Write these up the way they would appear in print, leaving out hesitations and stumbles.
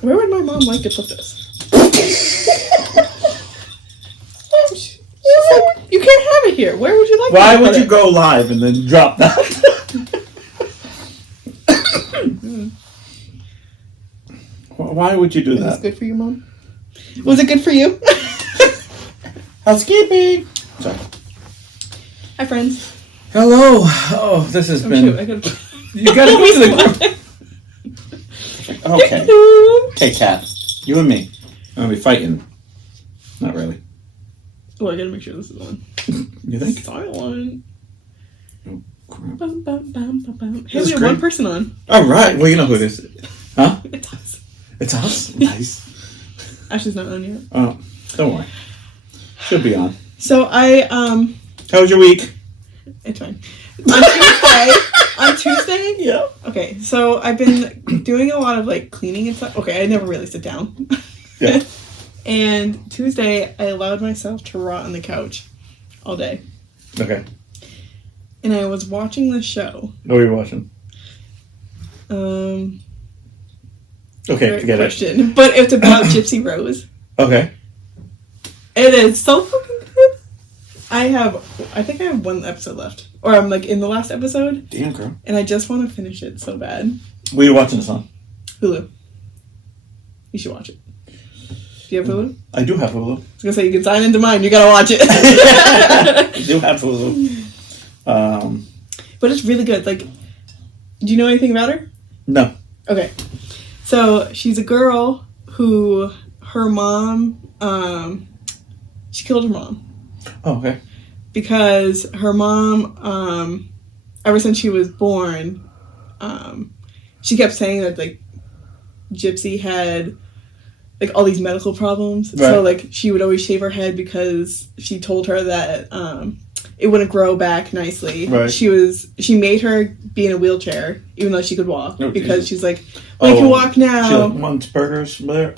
Where would my mom like to put this? She's like, you can't have it here. Where would you like Why me to would put you it? go live and then drop that? Why would you do Is that? this good for you, Mom? Was it good for you? Housekeeping. Sorry. Hi, friends. Hello. Oh, this has been. Shoot, I gotta... You gotta go to the group. Okay. Okay, Kat. You and me. I'm gonna be fighting. Not really. Well, I gotta make sure this is on. You think? Silent. Oh, crap. Bum, bum, bum, bum, bum. Hey, This we is have one great. person on. All right. Well, you know who this is. Huh? It's us. It's us. Nice. Ashley's not on yet. Oh, don't worry. She'll be on. So I How was your week? it's fine. On Tuesday. Yeah. Okay, so I've been doing a lot of like cleaning and stuff. Okay, I never really sit down. Yeah. And Tuesday, I allowed myself to rot on the couch all day. Okay. And I was watching the show. What were you watching? Okay, Great forget question. But it's about Gypsy Rose. it. Okay. It is so fucking good. I think I have one episode left. Or I'm like in the last episode. Damn, girl. And I just want to finish it so bad. Were you watching this on? Hulu. You should watch it. Do you have Hulu? I do have Hulu. I was gonna say you can sign into mine. You gotta watch it. I do have Hulu. But it's really good. Like, do you know anything about her? No. Okay. So she's a girl who her mom, she killed her mom Oh, okay. because her mom, ever since she was born, she kept saying that like Gypsy had like all these medical problems. Right. So like she would always shave her head because she told her that it wouldn't grow back nicely. Right. She made her be in a wheelchair even though she could walk because Jesus. she's like, well, I can walk She now. had Muntzberger's there?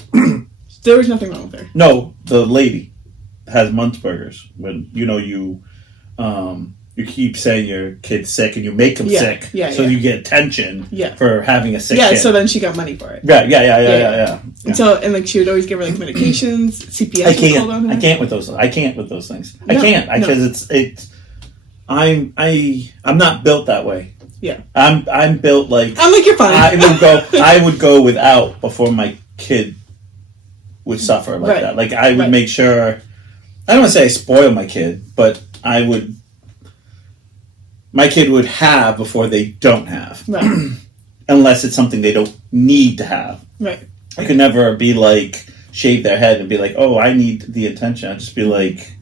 There was nothing wrong with her. No, the lady has Muntzberger's. When you keep saying your kid's sick and you make him sick, so you get attention for having a sick kid. So then she got money for it. Yeah. And so like she would always give her like medications, CPS. I can't with those. I can't with those things. I can't because it's. I'm not built that way. Yeah. I'm built like. I'm like, you're fine. I would go without before my kid would suffer like that. Like I would make sure. I don't want to say I spoil my kid, but I would. My kid would have before they don't have. Right. Unless it's something they don't need to have. Right. I could never be like, shave their head and be like, oh, I need the attention. I'd just be like,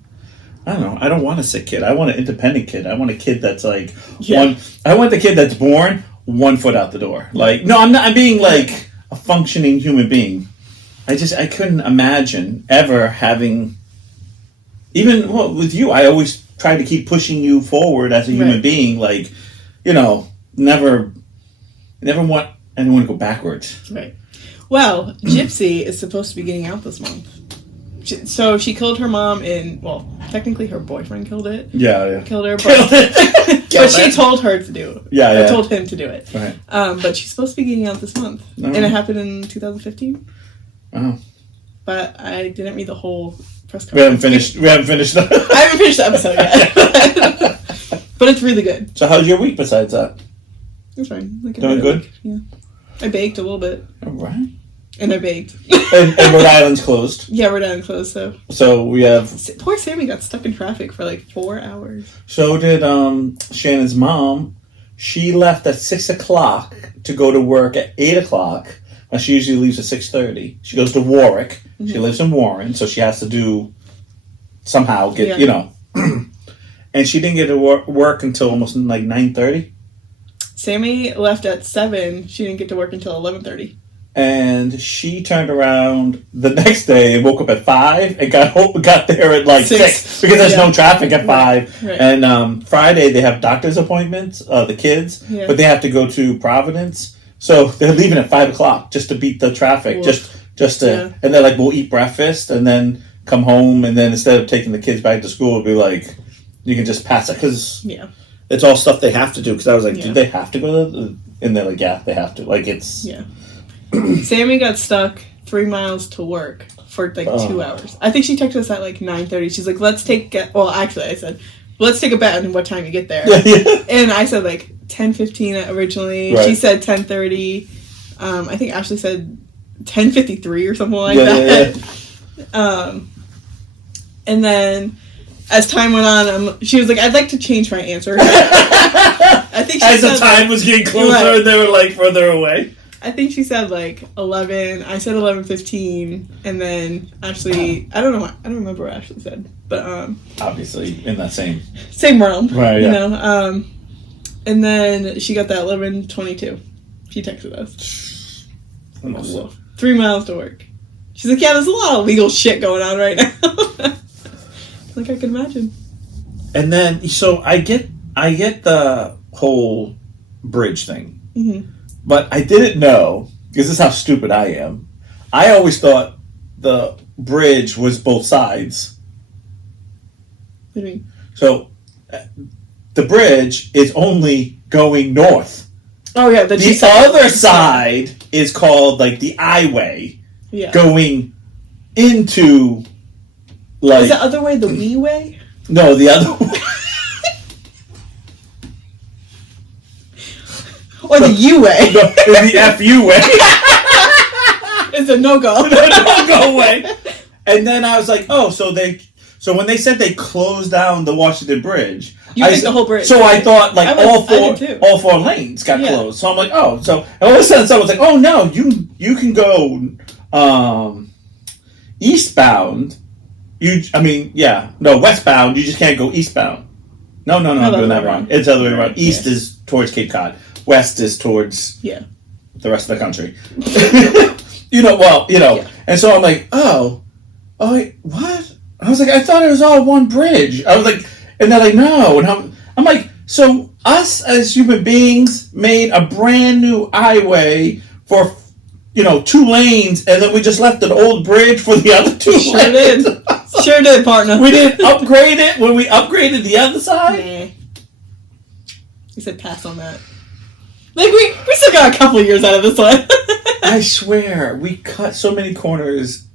I don't know. I don't want a sick kid. I want an independent kid. I want a kid that's like, I want the kid that's born 1 foot out the door. Like, no, I'm not, I'm being like a functioning human being. I couldn't imagine ever having, even with you, I always try to keep pushing you forward as a human being. Like, never want anyone to go backwards. Right. Well, Gypsy is supposed to be getting out this month. So she killed her mom technically her boyfriend killed it. Yeah. Killed her, but she told her to do it. Yeah. Told him to do it. Right. But she's supposed to be getting out this month. Oh. And it happened in 2015. Oh. But I didn't read the whole press conference. We haven't finished. I haven't finished the episode yet. But it's really good. So how's your week besides that? It's fine. Like Doing good? week. Yeah. I baked a little bit. All right. And I baked. and Rhode Island's closed. Yeah, we're down close, so. So we have... Poor Sammy got stuck in traffic for like 4 hours. So did Shannon's mom. She left at 6 o'clock to go to work at 8 o'clock. And she usually leaves at 6:30. She goes to Warwick. Mm-hmm. She lives in Warren, so she has to somehow get, And she didn't get to work until almost like 9:30. Sammy left at 7. She didn't get to work until 11:30. And she turned around the next day and woke up at 5 and got there at like 6 because there's no traffic at 5. Right. And Friday they have doctor's appointments, the kids, but they have to go to Providence. So they're leaving at 5 o'clock just to beat the traffic, just to, and they're like, we'll eat breakfast and then come home, and then instead of taking the kids back to school, it'll be like, you can just pass it because it's all stuff they have to do. Because I was like, do they have to go to And they're like, yeah, they have to. Like, it's... Yeah. Sammy got stuck 3 miles to work for like 2 hours. I think she texted us at like 9:30. She's like, let's take... Well, actually, I said, let's take a bet on what time you get there. Yeah. And I said like 10:15 originally. Right. She said 10:30. I think Ashley said 10:53 or something like that. Yeah. And then as time went on, she was like, I'd like to change my answer. I think she as said, the time was getting closer, right. They were like further away. I think she said like 11. I said 11:15, and then Ashley, I don't remember what Ashley said, but obviously in that same realm, right? You Yeah. know, and then she got that 11:22. She texted us. 3 miles to work. She's like, yeah, there's a lot of legal shit going on right now. Like I can imagine. And then, so I get the whole bridge thing, but I didn't know, because this is how stupid I am. I always thought the bridge was both sides. What do you mean? So the bridge is only going north. Oh yeah, the other side is called like the I-way, going into like. Is the other way the we way? No, the other way. Or the U way. No, the FU way. It's a no-go. No-go way. And then I was like, oh, so when they said they closed down the Washington Bridge, you think the whole bridge. So I thought like all four lanes got closed. So I'm like, oh, so and all of a sudden someone's like, oh no, you can go eastbound. Westbound. You just can't go eastbound. No, I'm doing that wrong. It's the other way around. East is towards Cape Cod. West is towards the rest of the country. And so I'm like, oh, what? I was like, I thought it was all one bridge. I was like, and they're like, no. And I'm like, so us as human beings made a brand new highway for, 2 lanes, and then we just left an old bridge for the other 2 lanes. Sure did, partner. We didn't upgrade it when we upgraded the other side? Nah. You said pass on that. Like, we still got a couple of years out of this one. I swear, we cut so many corners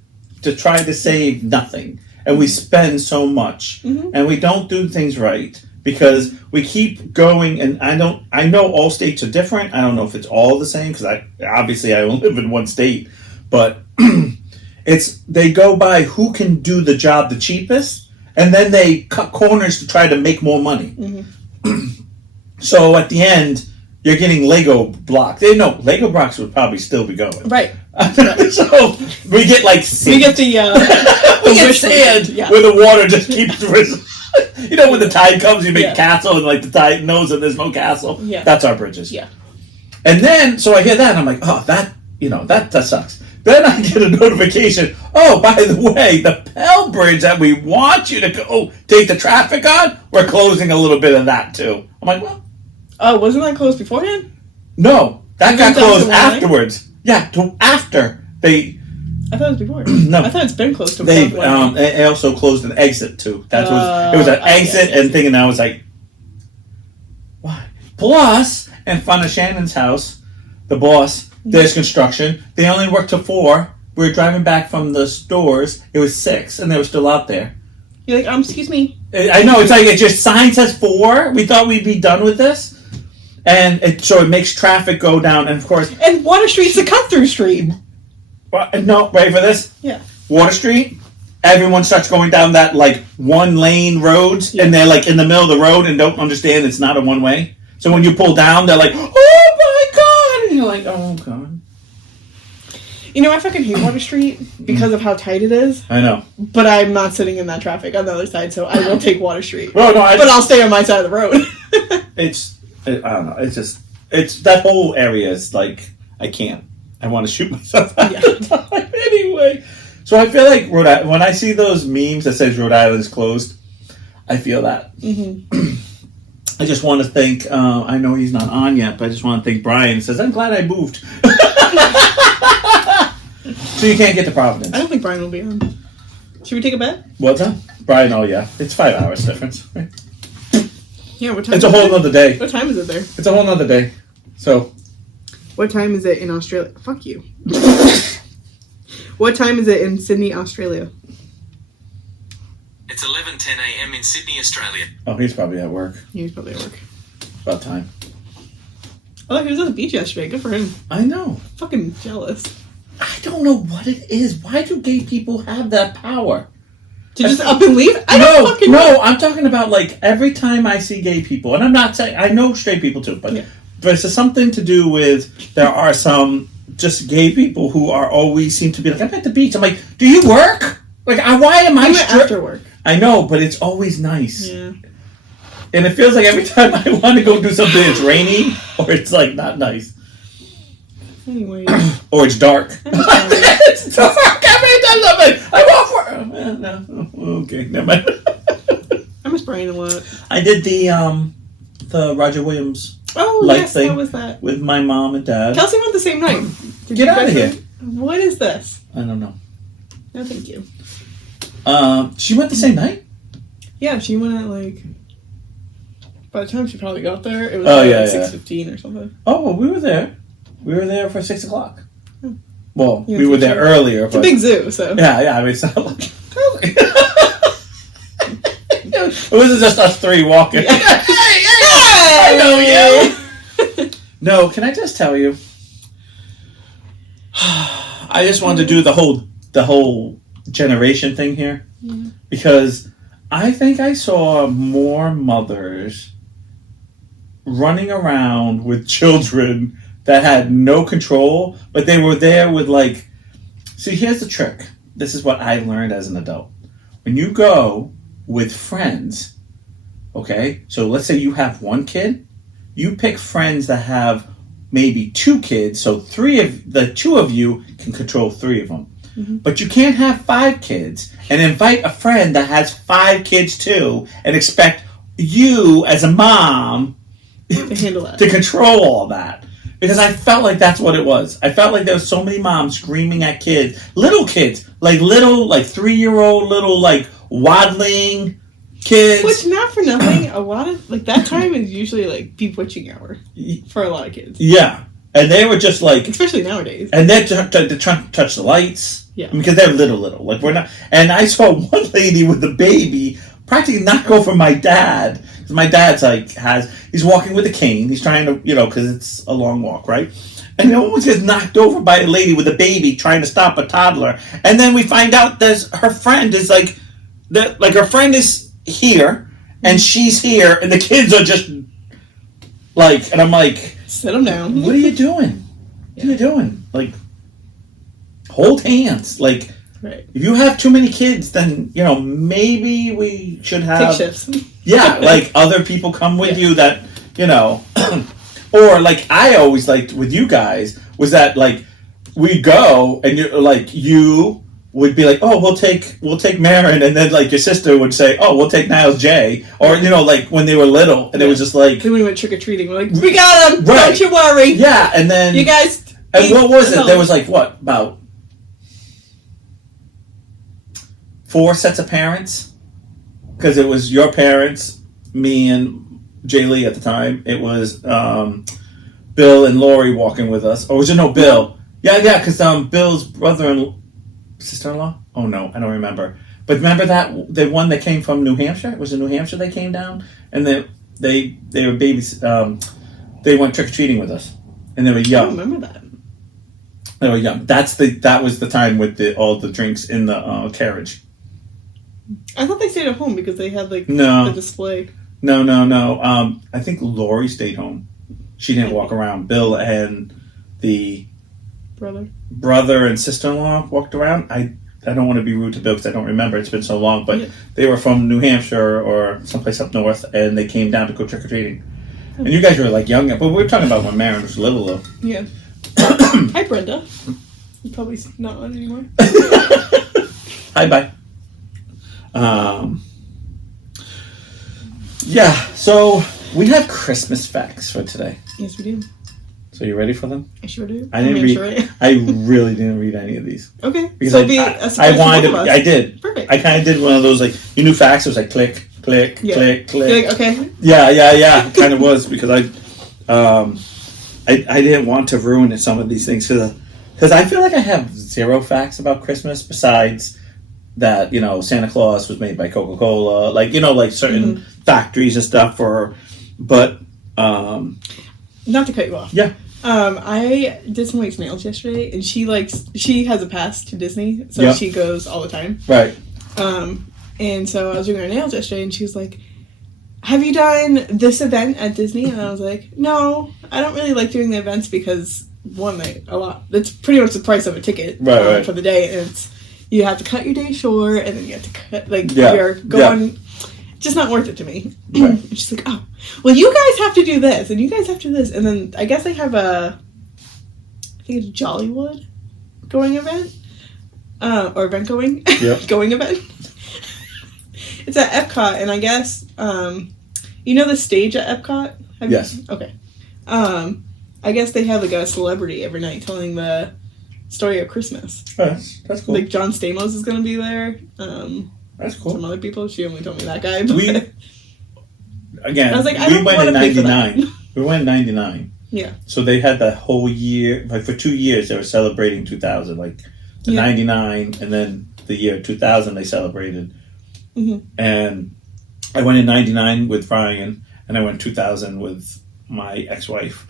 to try to save nothing. And we spend so much. And we don't do things right because we keep going. And I know all states are different. I don't know if it's all the same because I only live in one state. But they go by who can do the job the cheapest. And then they cut corners to try to make more money. So at the end, you're getting Lego blocks. Lego blocks would probably still be going. Right. So we get like sand. We get the sand where the water just keeps risen. When the tide comes, you make a castle, and like the tide knows that there's no castle. Yeah. That's our bridges. Yeah. And then, so I hear that, and I'm like, oh, that sucks. Then I get a notification. Oh, by the way, the Pell Bridge that we want you to go take the traffic on, we're closing a little bit of that too. I'm like, well. Oh, wasn't that closed beforehand? No, that got closed afterwards. Yeah, after they. I thought it was before. No, I thought it's been closed to. They also closed an exit too. It was an exit and thing, and I was like, what? Plus, in front of Shannon's house, the boss, there's construction. They only work till 4. We were driving back from the stores. It was 6, and they were still out there. You're like, excuse me. I know, it's like it just sign says 4. We thought we'd be done with this. And so it makes traffic go down, and of course... And Water Street's a cut-through street. No, ready for this? Yeah. Water Street, everyone starts going down that, like, one-lane roads, and they're, like, in the middle of the road and don't understand it's not a one-way. So when you pull down, they're like, oh, my God! And you're like, oh, God. I fucking hate Water Street because of how tight it is. I know. But I'm not sitting in that traffic on the other side, so I will take Water Street. But I'll stay on my side of the road. I don't know. It's that whole area is like, I can't. I want to shoot myself out of time anyway. So I feel like when I see those memes that says Rhode Island's closed, I feel that. I just want to thank, I know he's not on yet, but I just want to thank Brian. He says, I'm glad I moved. So you can't get to Providence. I don't think Brian will be on. Should we take a bet? What's that? Brian, oh yeah. It's 5 hours difference. Right? Yeah, what time It's a whole nother day. What time is it there? It's a whole nother day. So What time is it in Australia? Fuck you. What time is it in Sydney, Australia? It's 11:10 a.m. in Sydney, Australia. Oh, he's probably at work. He's probably at work. About time. Oh, he was on the beach yesterday. Good for him. I know. Fucking jealous. I don't know what it is. Why do gay people have that power? To just up and leave? I don't fucking know. No, I'm talking about like every time I see gay people, and I'm not saying I know straight people too, but it's something to do with there are some just gay people who are always seem to be like, I'm at the beach. I'm like, do you work? Like, why am I after work? I know, but it's always nice. Yeah. And it feels like every time I want to go do something, it's rainy or it's like not nice. Anyway. Or it's dark. It's dark. I want for no. Okay, never mind. I miss Brian a lot. I did the Roger Williams yes, thing. How was that? With my mom and dad. Kelsey went the same night. Get out of here. What is this? I don't know. No, thank you. She went the same night? Yeah, she went at like. By the time she probably got there, it was 6:15 or something. Oh, well, we were there. We were there for 6 o'clock. Oh. Well, we were there earlier. It's a big zoo, so. Yeah, I mean, it's not like. It wasn't just us three walking. Yeah. Hey, I know you. No, can I just tell you? I just wanted to do the whole generation thing here. Yeah. Because I think I saw more mothers running around with children that had no control, but they were there with like... See, here's the trick. This is what I learned as an adult. When you go with friends, okay? So let's say you have one kid. You pick friends that have maybe 2 kids, so the 2 of you can control 3 of them. Mm-hmm. But you can't have 5 kids and invite a friend that has 5 kids too and expect you as a mom to handle that. To control all that. Because I felt like that's what it was. I felt like there was so many moms screaming at kids. Little kids. Like 3-year-old little like waddling kids. Which, not for nothing, a lot of like that time is usually like bewitching hour for a lot of kids. Yeah. And they were just like... Especially nowadays. And they're trying to touch the lights. Yeah. Because they're little. Like, we're not... And I saw one lady with the baby practically not go for my dad. Because my dad's like, he's walking with a cane. He's trying to, because it's a long walk, right? And no one gets knocked over by a lady with a baby trying to stop a toddler. And then we find out that her friend is like her friend is here, and she's here, and the kids are just like... And I'm like... Sit them down. What are you doing? What are you doing? Like, hold hands. Like, right. If you have too many kids, then, maybe we should have... Take shifts. Yeah, like, other people come with you that, or, like, I always liked with you guys, was that, like, we go, and you would be like, oh, we'll take Marin, and then like your sister would say, oh, we'll take Niles J, or like when they were little, and it was just like. Then we went trick or treating. We're like, we got him. Right. Don't you worry. Yeah, and then you guys. And what was it? There was like what about 4 sets of parents, because it was your parents, me and Jay Lee at the time. It was Bill and Lori walking with us, or was it no Bill? Yeah, because Bill's brother and sister-in-law? Oh no, I don't remember. But remember that the one that came from New Hampshire? Was it New Hampshire they came down? And they were babies. They went trick-or-treating with us. And they were young. I don't remember that. They were young. That was the time with all the drinks in the carriage. I thought they stayed at home because they had like the display. No. I think Lori stayed home. She didn't walk around. Bill and the brother and sister-in-law walked around. I don't want to be rude to Bill because I don't remember. It's been so long. But they were from New Hampshire or someplace up north, and they came down to go trick-or-treating. And you guys were like young. But we were talking about when Marin was little, though. Yeah. Hi, Brenda. You're probably not on anymore. Hi, bye. Yeah, so we have Christmas facts for today. Yes, we do. So you ready for them? I sure do. I didn't read. I really didn't read any of these. Okay. Because so I wanted to. I did. Perfect. I kind of did one of those like new facts. It was like click, click, click, click. Like, okay. Yeah. It kind of was because I didn't want to ruin some of these things because I feel like I have zero facts about Christmas besides that, Santa Claus was made by Coca-Cola, like, like certain factories and stuff but not to cut you off. Yeah. I did somebody's nails yesterday, and she has a pass to Disney, so she goes all the time. Right. And so I was doing her nails yesterday, and she was like, have you done this event at Disney? And I was like, no, I don't really like doing the events because, one, it's pretty much the price of a ticket for the day, and it's, you have to cut your day short, and then you have to cut, you're going, just not worth it to me. Right. And she's like, oh, well, you guys have to do this, and you guys have to do this, and then I guess they have I think it's Jollywood going event, or event going, going event. It's at Epcot, and I guess, the stage at Epcot? Yes. Okay. I guess they have, a celebrity every night telling the story of Christmas. Oh, that's cool. John Stamos is going to be there. That's cool. Some other people. She only told me that guy. But I was like, we went in 99. We went in 99. Yeah. So they had that whole year, for 2 years, they were celebrating 2000, 99, and then the year 2000 they celebrated. Mm-hmm. And I went in 99 with Ryan, and I went 2000 with my ex-wife.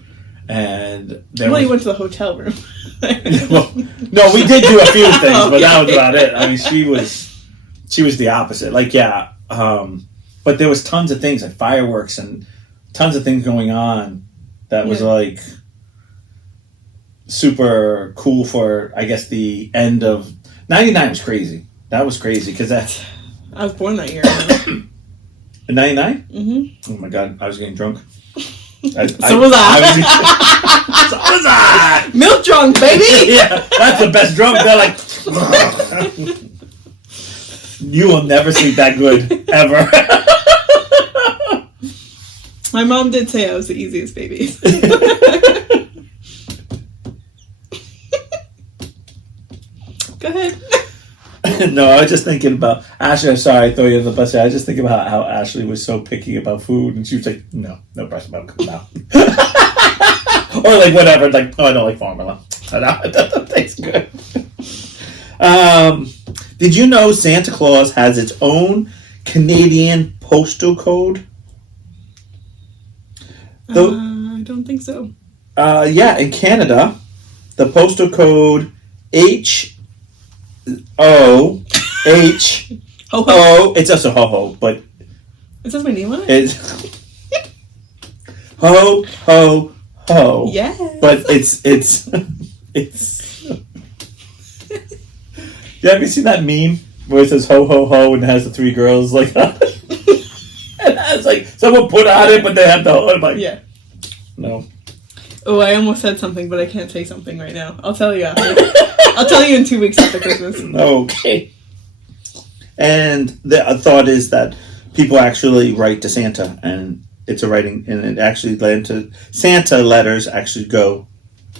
And you went to the hotel room. Well, no, we did do a few things, but that was about it. I mean, she was the opposite. But there was tons of things, like fireworks and tons of things going on that was super cool for, I guess, the end of 99 was crazy. That was crazy because I was born that year. In 99? Mm-hmm. Oh my God, I was getting drunk. So was I. So was I. Milk drunk, baby. Yeah, that's the best drunk. They're like, you will never sleep that good ever. My mom did say I was the easiest baby. Go ahead. No, I was just thinking about Ashley. I'm sorry, I throw you in the bus. I was just thinking about how Ashley was so picky about food, and she was like, "No breast milk, no," or whatever. Oh, I don't like formula. That tastes good. Did you know Santa Claus has its own Canadian postal code? I don't think so. Yeah, in Canada, the postal code HOH. Ho-ho. It's also ho-ho, but it says my name on it? It's ho. Yes. But it's yeah, have you seen that meme where it says ho ho ho and it has the three girls and it's someone put on it but they have the ho, I'm like, yeah. No. Oh, I almost said something, but I can't say something right now. I'll tell you after. I'll tell you in 2 weeks after Christmas. Okay. And the thought is that people actually write to Santa, and it's a writing, and it actually led to Santa letters actually go.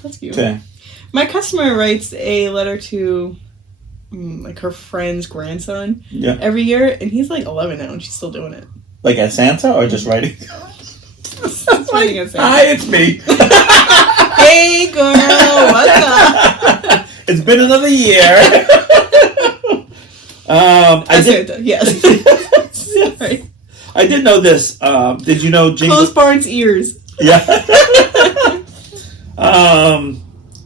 That's cute. Okay. My customer writes a letter to her friend's grandson every year, and he's 11 now, and she's still doing it. At Santa, or just writing? Just writing at Santa. Hi, it's me. Hey, girl, what's up? It's been another year. Yes. Sorry. I did know this. Did you know Jingle... Close Barnes' ears. Yeah.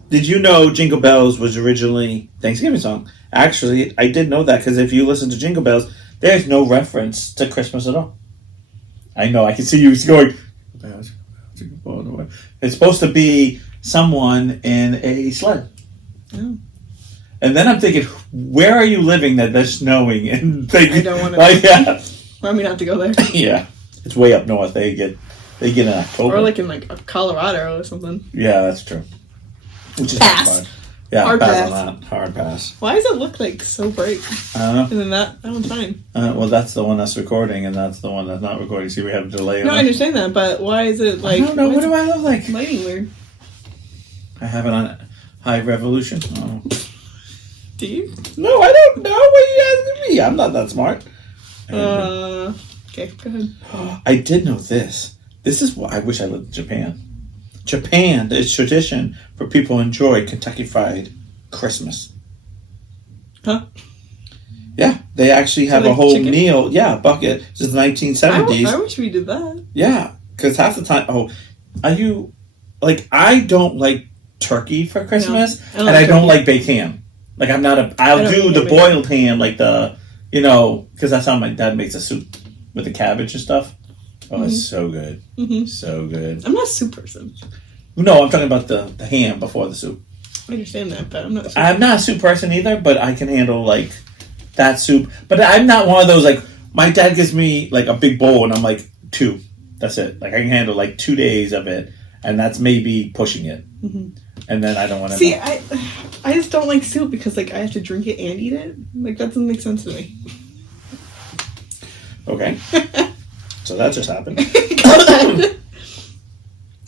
Did you know Jingle Bells was originally a Thanksgiving song? Actually, I did know that because if you listen to Jingle Bells, there's no reference to Christmas at all. I know. I can see you going... It's supposed to be someone in a sled. Oh. And then I'm thinking, where are you living that there's snowing? And I don't want to. Want me not to go there? Yeah, it's way up north. They get in October, or in Colorado or something. Yeah, that's true. Which is pass. Yeah, hard pass on that. Hard pass. Why does it look so bright? I don't know. And then that one's fine. Well, that's the one that's recording, and that's the one that's not recording. See, we have a delay. No, I understand that, but why is it I don't know. What do I look like? Lighting weird. I have it on high resolution. Oh. Do you? No, I don't know. What are you asking me? I'm not that smart. Okay, go ahead. I did know this. This is why I wish I lived in Japan. Japan, it's tradition for people to enjoy Kentucky Fried Christmas. Huh? Yeah, they actually have like a whole chicken? meal. Yeah, bucket since the 1970s. I wish we did that. Yeah, because half the time, are you like? I don't like turkey for Christmas, No, and I don't like baked ham. Like I'm not a. I'll do the boiled ham, like the because that's how my dad makes a soup with the cabbage and stuff. Oh, it's so good, so good. I'm not a soup person. No, I'm talking about the ham before the soup. I understand that, but I'm not. I'm not a soup person either, but I can handle like that soup. But I'm not one of those like my dad gives me like a big bowl, and I'm like 2. That's it. Like I can handle like 2 days of it, and that's maybe pushing it. And then I don't want to. See, I just don't like soup because like I have to drink it and eat it. Like that doesn't make sense to me. Okay. So that just happened.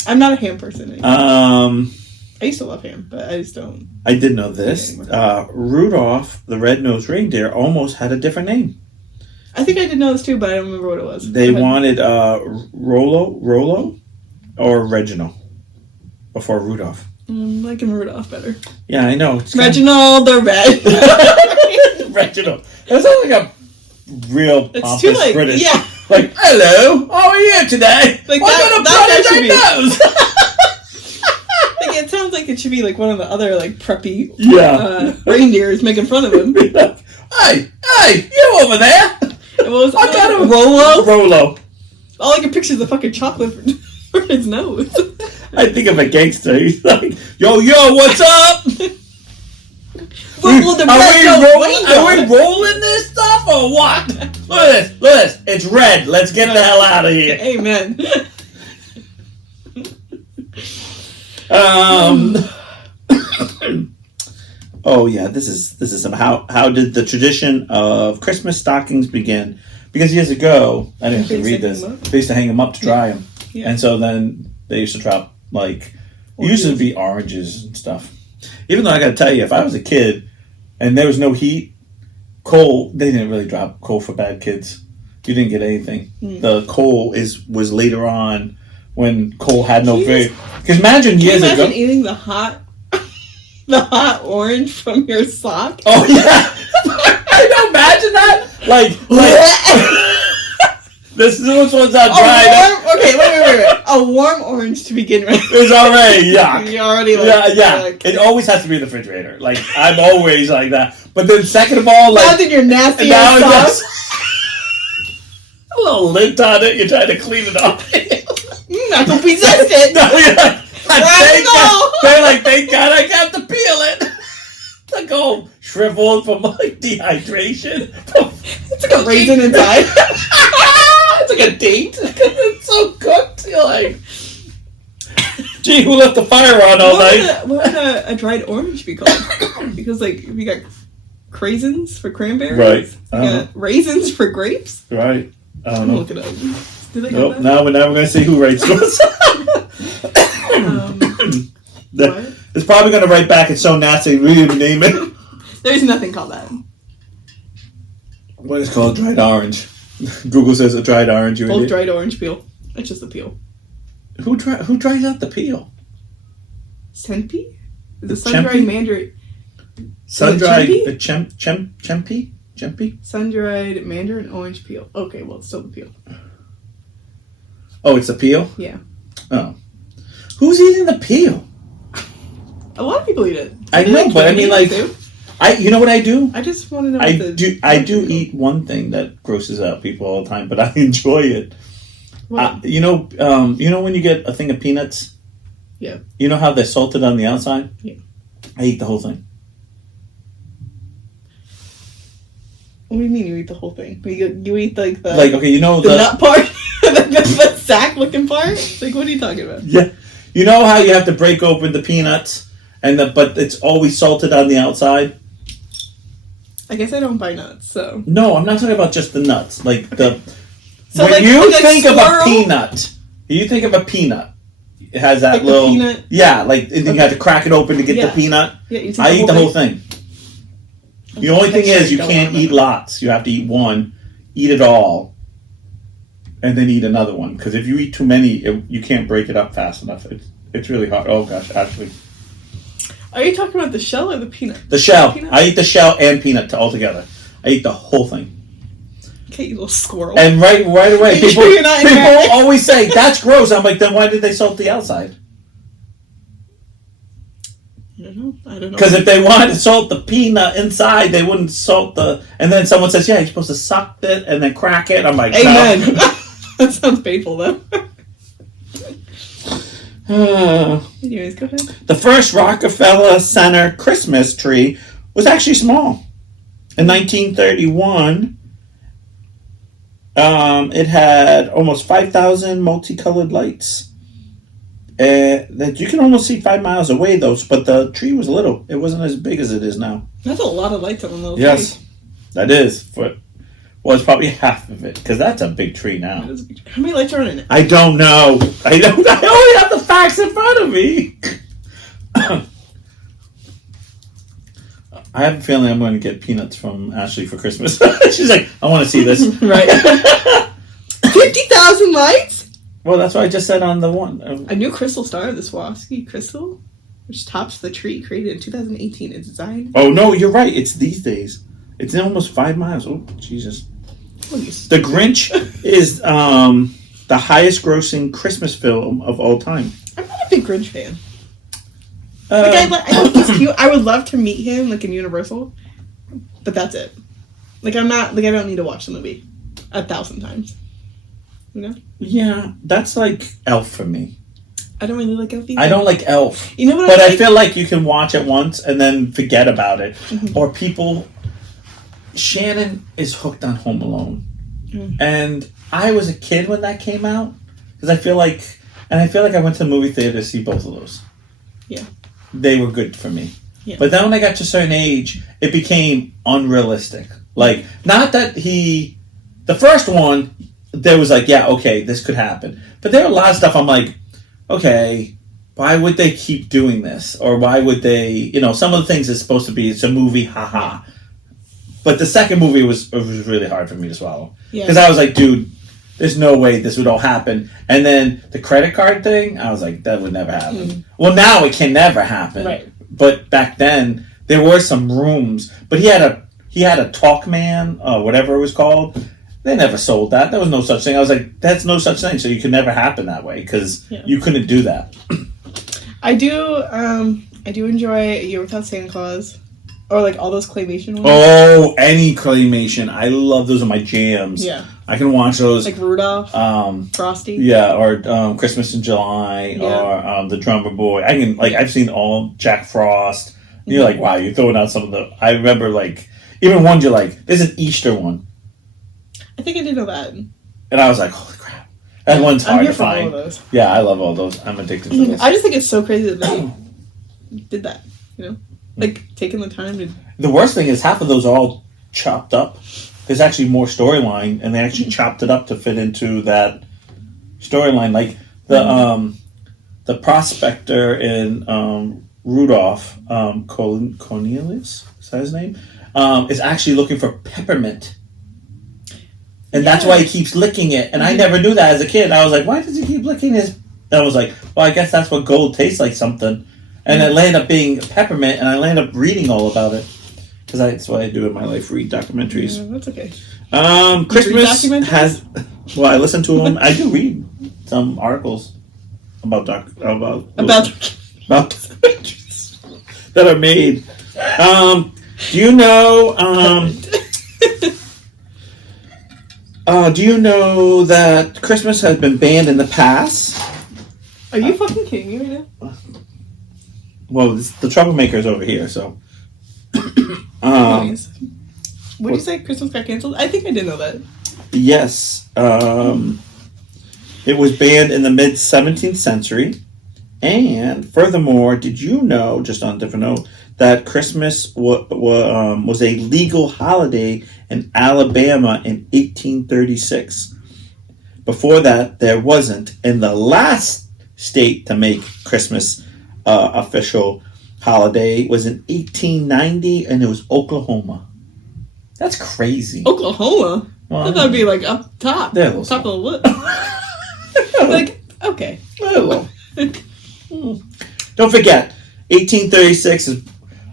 I'm not a ham person anymore. I used to love ham, but I just don't. I did know this. Rudolph, the red-nosed reindeer, almost had a different name. I think I did know this too, but I don't remember what it was. They wanted Rollo, or Reginald before Rudolph. I'm liking Rudolph better. Yeah, I know. It's Reginald or Red. Reginald. That sounds like a real pompous British. Yeah. Like, hello, how are you today? Like I'm that gonna bloody nose. Like it sounds like it should be like one of the other like preppy reindeers making fun of him. Hey, you over there? What was I got a Rollo. All I can picture is the fucking chocolate for his nose. I think of a gangster. He's like, yo, what's up? Are we rolling this stuff or what? Look at this. It's red. Let's get the hell out of here. Amen. Oh yeah, this is some how did the tradition of Christmas stockings begin? Because years ago, I didn't have to read this. They used to hang them up to dry them, and so then they used to drop like it used to be oranges and stuff. Even though I got to tell you, if I was a kid and there was no heat, coal they didn't really drop coal for bad kids. You didn't get anything. The coal was later on when coal had no very. Because imagine years ago. Imagine eating the hot orange from your sock. Oh yeah, I know. Imagine that. Like this one's not dried. Okay, wait. A warm orange to begin with. It's already yuck. You already yeah. It always has to be in the refrigerator. Like I'm always like that. But then second of all, like now that you're nasty sauce. A little lint on it. You're trying to clean it up. Not to possess it. No, you're like, thank God I got to peel it. It's like all shriveled from like dehydration. It's like a raisin inside. It's like a date. It's so cooked. You're like, gee, who left the fire on all night? What would a dried orange be called? Because like we got craisins for cranberries. Right. We got raisins for grapes. Right. I don't know. Look it up. Do they Nope. have that? Now we're never going to see who writes those. It's probably going to write back. It's so nasty. We didn't even name it. There's nothing called that. What is called dried orange? Google says a dried orange. Old dried orange peel. It's just a peel. Who dries out the peel? Senpi? The sun-dried mandarin. Sun-dried Chempy? Sun-dried mandarin orange peel. Okay, well, it's still the peel. Oh, it's a peel? Yeah. Oh. Who's eating the peel? A lot of people eat it. I know, but I mean, like, you know what I do? I just want to know. I do eat one thing that grosses out people all the time, but I enjoy it. You know when you get a thing of peanuts? Yeah. You know how they're salted on the outside? Yeah. I eat the whole thing. What do you mean you eat the whole thing? You eat like the okay, you know the nut part, the sack looking part. Like, what are you talking about? Yeah, you know how you have to break open the peanuts but it's always salted on the outside. I guess I don't buy nuts, so no, I'm not talking about just the nuts. Like okay. So when you think of a peanut, you think of a peanut. It has that like little peanut? Yeah, like and you have to crack it open to get the peanut. Yeah, I eat the whole thing. The only thing is you can't eat lots. You have to eat one, eat it all, and then eat another one. Because if you eat too many, you can't break it up fast enough. It's really hard. Oh gosh, actually, Are you talking about the shell or the peanut? the shell. Peanut? I eat the shell and peanut all together. I eat the whole thing. Okay, you little squirrel. And right away, Are you people, sure you're not in people there? always say that's gross. I'm like, then why did they salt the outside? I don't know. Because if they wanted to salt the peanut inside, they wouldn't salt the. And then someone says, "Yeah, you're supposed to suck it and then crack it." I'm like, Amen. That sounds painful, though. Anyways, go ahead. The first Rockefeller Center Christmas tree was actually small. In 1931, it had almost 5,000 multicolored lights. That you can almost see 5 miles away, though. But the tree was little. It wasn't as big as it is now. That's a lot of lights on one little Yes, tree. that is. Well, it's probably half of it because that's a big tree now. How many lights are in it? I don't know. I only have the facts in front of me. I have a feeling I'm going to get peanuts from Ashley for Christmas. She's like, I want to see this. Right. 50,000 lights? Well, that's what I just said on the one. A new crystal star, the Swarovski crystal, which tops the tree, created in 2018. It's designed. Oh, no, you're right. It's these days. It's almost 5 miles. Oh, Jesus. The Grinch is the highest grossing Christmas film of all time. I'm not a big Grinch fan. I think he's cute. I would love to meet him, like in Universal, but that's it. Like I'm not like I don't need to watch the movie 1,000 times. You know? Yeah, that's like Elf for me. I don't really like Elf either. I don't like Elf. You know what? But I I feel like you can watch it once and then forget about it. Mm-hmm. Or people. Shannon is hooked on Home Alone, and I was a kid when that came out because I feel like I went to the movie theater to see both of those. Yeah. They were good for me. Yeah. But then when I got to a certain age, it became unrealistic. Like, not that the first one, there was like, yeah, okay, this could happen. But there were a lot of stuff I'm like, okay, why would they keep doing this? Or why would they, some of the things it's supposed to be, it's a movie, haha. But the second movie was really hard for me to swallow. Because I was like, dude, there's no way this would all happen. And then the credit card thing, I was like, that would never happen. Mm. Well, now it can never happen. Right. But back then, there were some rooms. But he had a Talkman, whatever it was called. They never sold that. There was no such thing. I was like, that's no such thing. So you could never happen that way because you couldn't do that. I do enjoy A Year Without Santa Claus. Or like all those claymation ones. Oh, any claymation. I love those. Are my jams. Yeah. I can watch those. Like Rudolph. Frosty. Yeah, or Christmas in July, or The Drummer Boy. I've seen all Jack Frost. And you're like, wow, you're throwing out some of the. I remember like even ones you're like, there's an Easter one. I think I did know that. And I was like, holy crap, that one's hard to find. All of those. Yeah, I love all those. I'm addicted to those. I just think it's so crazy that they did that. Like, taking the time to... The worst thing is half of those are all chopped up. There's actually more storyline, and they actually chopped it up to fit into that storyline. Like, the prospector in Rudolph, Cornelius, is that his name? Is actually looking for peppermint. And that's why he keeps licking it. And I never knew that as a kid. I was like, why does he keep licking his... And I was like, well, I guess that's what gold tastes like something. And it landed up being peppermint, and I landed up reading all about it. Because that's what I do in my life, read documentaries. Yeah, that's okay. Christmas has... Well, I listen to them. I do read some articles about documentaries that are made. Do you know... do you know that Christmas has been banned in the past? Are you fucking kidding me right now? Well, the troublemaker's over here, so. Nice. What did you say? Christmas got canceled? I think I did know that. Yes. It was banned in the mid-17th century. And furthermore, did you know, just on a different note, that Christmas was a legal holiday in Alabama in 1836? Before that, there wasn't. And the last state to make Christmas official holiday was in 1890, and it was Oklahoma. That's crazy. Oklahoma? Well, I thought that'd be like up top. They're Top of the list. Like, okay. Little. Don't forget, 1836 is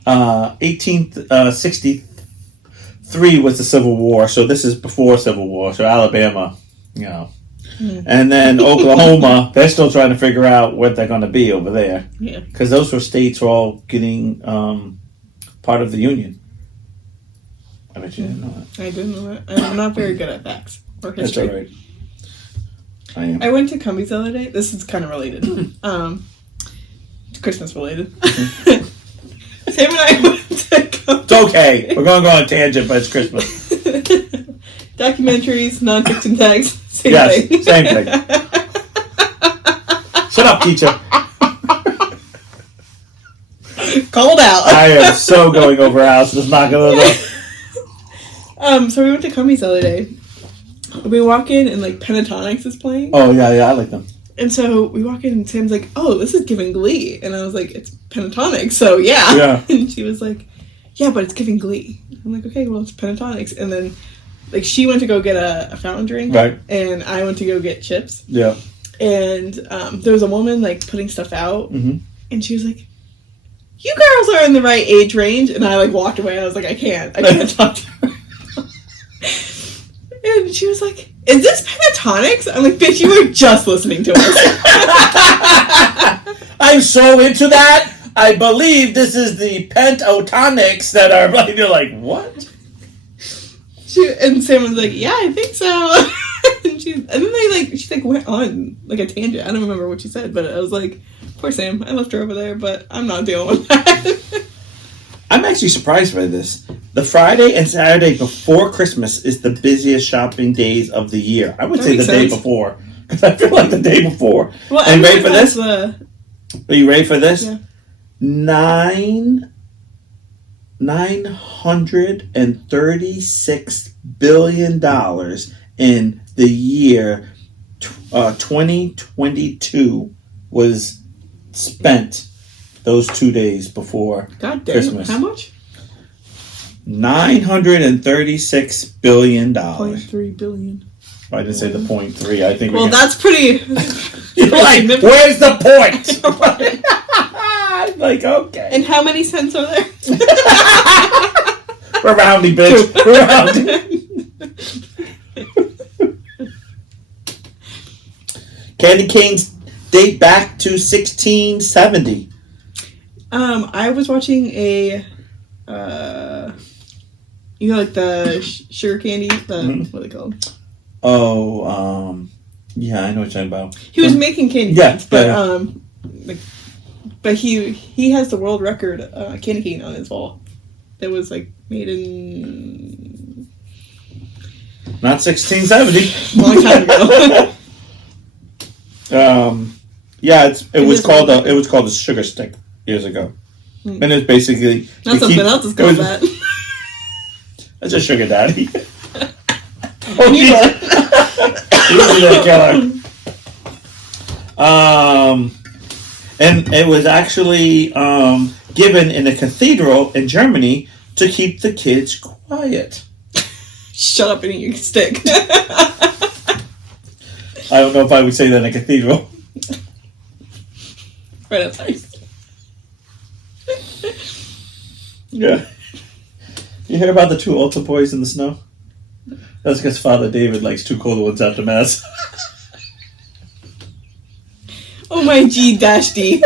1863 was the Civil War, so this is before Civil War. So Alabama, and then Oklahoma, they're still trying to figure out what they're going to be over there. Yeah, because those were states were all getting part of the Union. I bet you didn't know that. I didn't know that. I'm not very good at facts or history. That's all right. I am. I went to Cumbies the other day. This is kind of related. Christmas related. Sam and I went to Cumbies. It's okay. We're going to go on a tangent, but it's Christmas. Documentaries, non-fiction tags, same Yes, thing. same thing. Shut up, teacher. Called out. I am so going over house. It's not going to. So we went to Cumbies the other day. We walk in and like Pentatonics is playing. Oh yeah, I like them. And so we walk in and Sam's like, "Oh, this is giving Glee," and I was like, "It's Pentatonics, so yeah." Yeah. And she was like, "Yeah, but it's giving Glee." I'm like, "Okay, well it's Pentatonics." And then like she went to go get a fountain drink, Right. And I went to go get chips. Yeah. And there was a woman like putting stuff out, Mm-hmm. and she was like, "You girls are in the right age range," and I like walked away. I was like, I can't talk to her. And she was like, "Is this Pentatonics?" I'm like, "Bitch, you were just listening to us." I'm so into that. I believe this is the pentatonics that are. You're like, what? And Sam was like, "Yeah, I think so." and then she went on like a tangent. I don't remember what she said, but I was like, "Poor Sam. I left her over there, but I'm not dealing with that." I'm actually surprised by this. The Friday and Saturday before Christmas is the busiest shopping days of the year. I would That say the makes day sense. before. Because I feel like the day before. Well, Are you ready for that's this? Are you ready for this? Yeah. $936 billion in the year 2022 was spent those 2 days before God damn. Christmas. How much? $936 billion. 0.3 billion. I didn't say the 0.3. I think. Well, that's pretty. You're like, where's the point? I'm like, okay. And how many cents are there? We're rounding, bitch. We're rounding. Candy canes date back to 1670. I was watching a, like the sugar candy, what are they called? Oh, yeah, I know what you're talking about. He was making candy Yeah, canes, but yeah. but he has the world record candy cane on his wall. That was like made in Not 1670. long time ago. Yeah, it was called a sugar stick years ago, and it's basically Not something else is called that. That's a sugar daddy. Oh, He's a killer. And it was actually given in a cathedral in Germany to keep the kids quiet. Shut up and eat your stick. I don't know if I would say that in a cathedral. Right outside. Yeah. You hear about the two altar boys in the snow? That's because Father David likes two cold ones after Mass. Oh my G-D.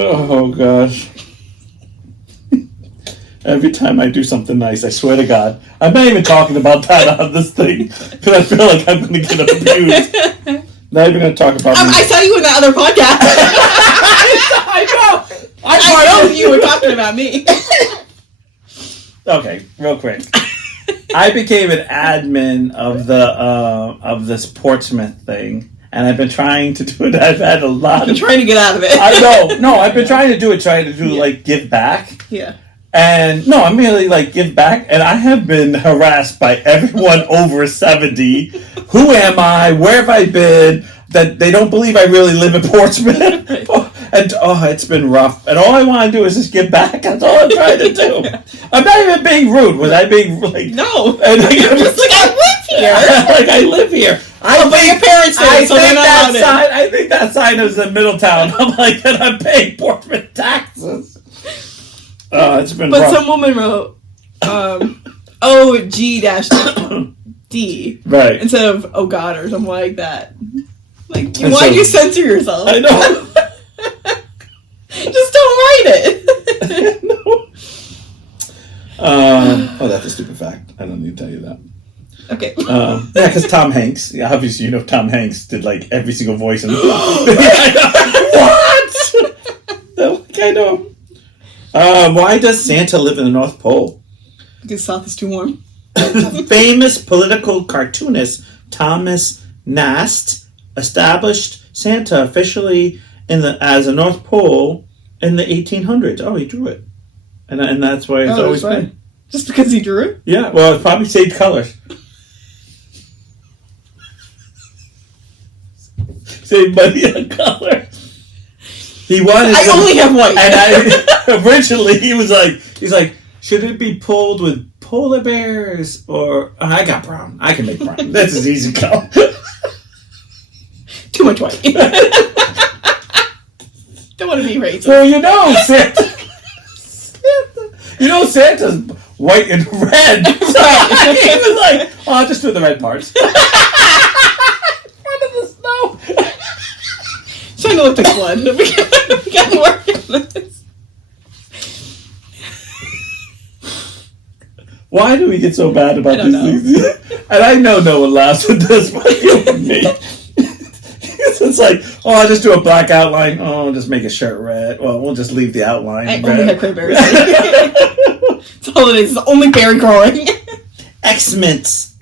Oh, gosh. Every time I do something nice, I swear to God, I'm not even talking about that on this thing because I feel like I'm going to get abused. Not even going to talk about me. I saw you in that other podcast. I know. I know you were talking about me. Okay, real quick. I became an admin of this Portsmouth thing, and I've been trying to do it. I've had a lot I'm trying to get out of it. I know. No, I've been trying to do it, like give back. Yeah. And no, I'm really like give back, and I have been harassed by everyone over 70. Who am I? Where have I been? That they don't believe I really live in Portsmouth. And it's been rough. And all I want to do is just give back. That's all I'm trying to do. I'm not even being rude. Was I being like No. And like, You're just like, I live here. like I live here. But your parents did, so they're not allowed in. I think that sign is in Middletown. I'm like, and I'm paying Portman taxes. It's been But rough. some woman wrote, OG-D Right. instead of oh God or something like that. Like, And why so- do you censor yourself? I know. Just don't write it. That's a stupid fact. I don't need to tell you that. Okay. Yeah, because Tom Hanks. Yeah, obviously, you know Tom Hanks did like every single voice. And what? Like, I know. Why does Santa live in the North Pole? Because South is too warm. Famous political cartoonist Thomas Nast established Santa officially as a North Pole in the 1800s. Oh, he drew it, and that's why it's always right. been. Just because he drew it? Yeah, well, it's probably saved colors. Save money on color. He wanted. I only have white. And originally he's like, should it be pulled with polar bears or I got brown? I can make brown. That's as easy color. Too much white. Don't want to be racist. Well, Santa's white and red. So he was like, I'll just do the red parts. Front of the snow. It's trying to look like blood. We got to work on this. Why do we get so bad about I don't these things? And I know no one laughs at this, but you and me. It's like, I'll just do a black outline. I'll just make a shirt red. Well, we'll just leave the outline I red. only have cranberries. That's all it is. It's the only berry growing. Xmas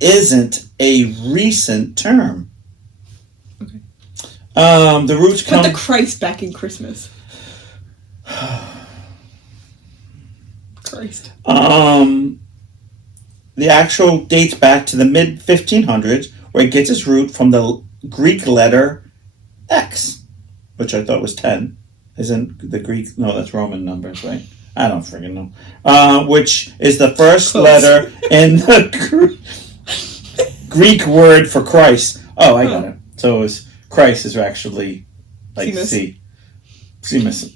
isn't a recent term. Okay. The roots Put come. the Christ back in Christmas. Christ. The actual dates back to the mid 1500s, where it gets its root from the Greek letter X, which I thought was 10. Isn't the Greek? No, that's Roman numbers, right? I don't freaking know. Which is the first Close. letter in the Greek word for Christ. Oh, I got it. So it was Christ is actually like Seamus. C. Seamus.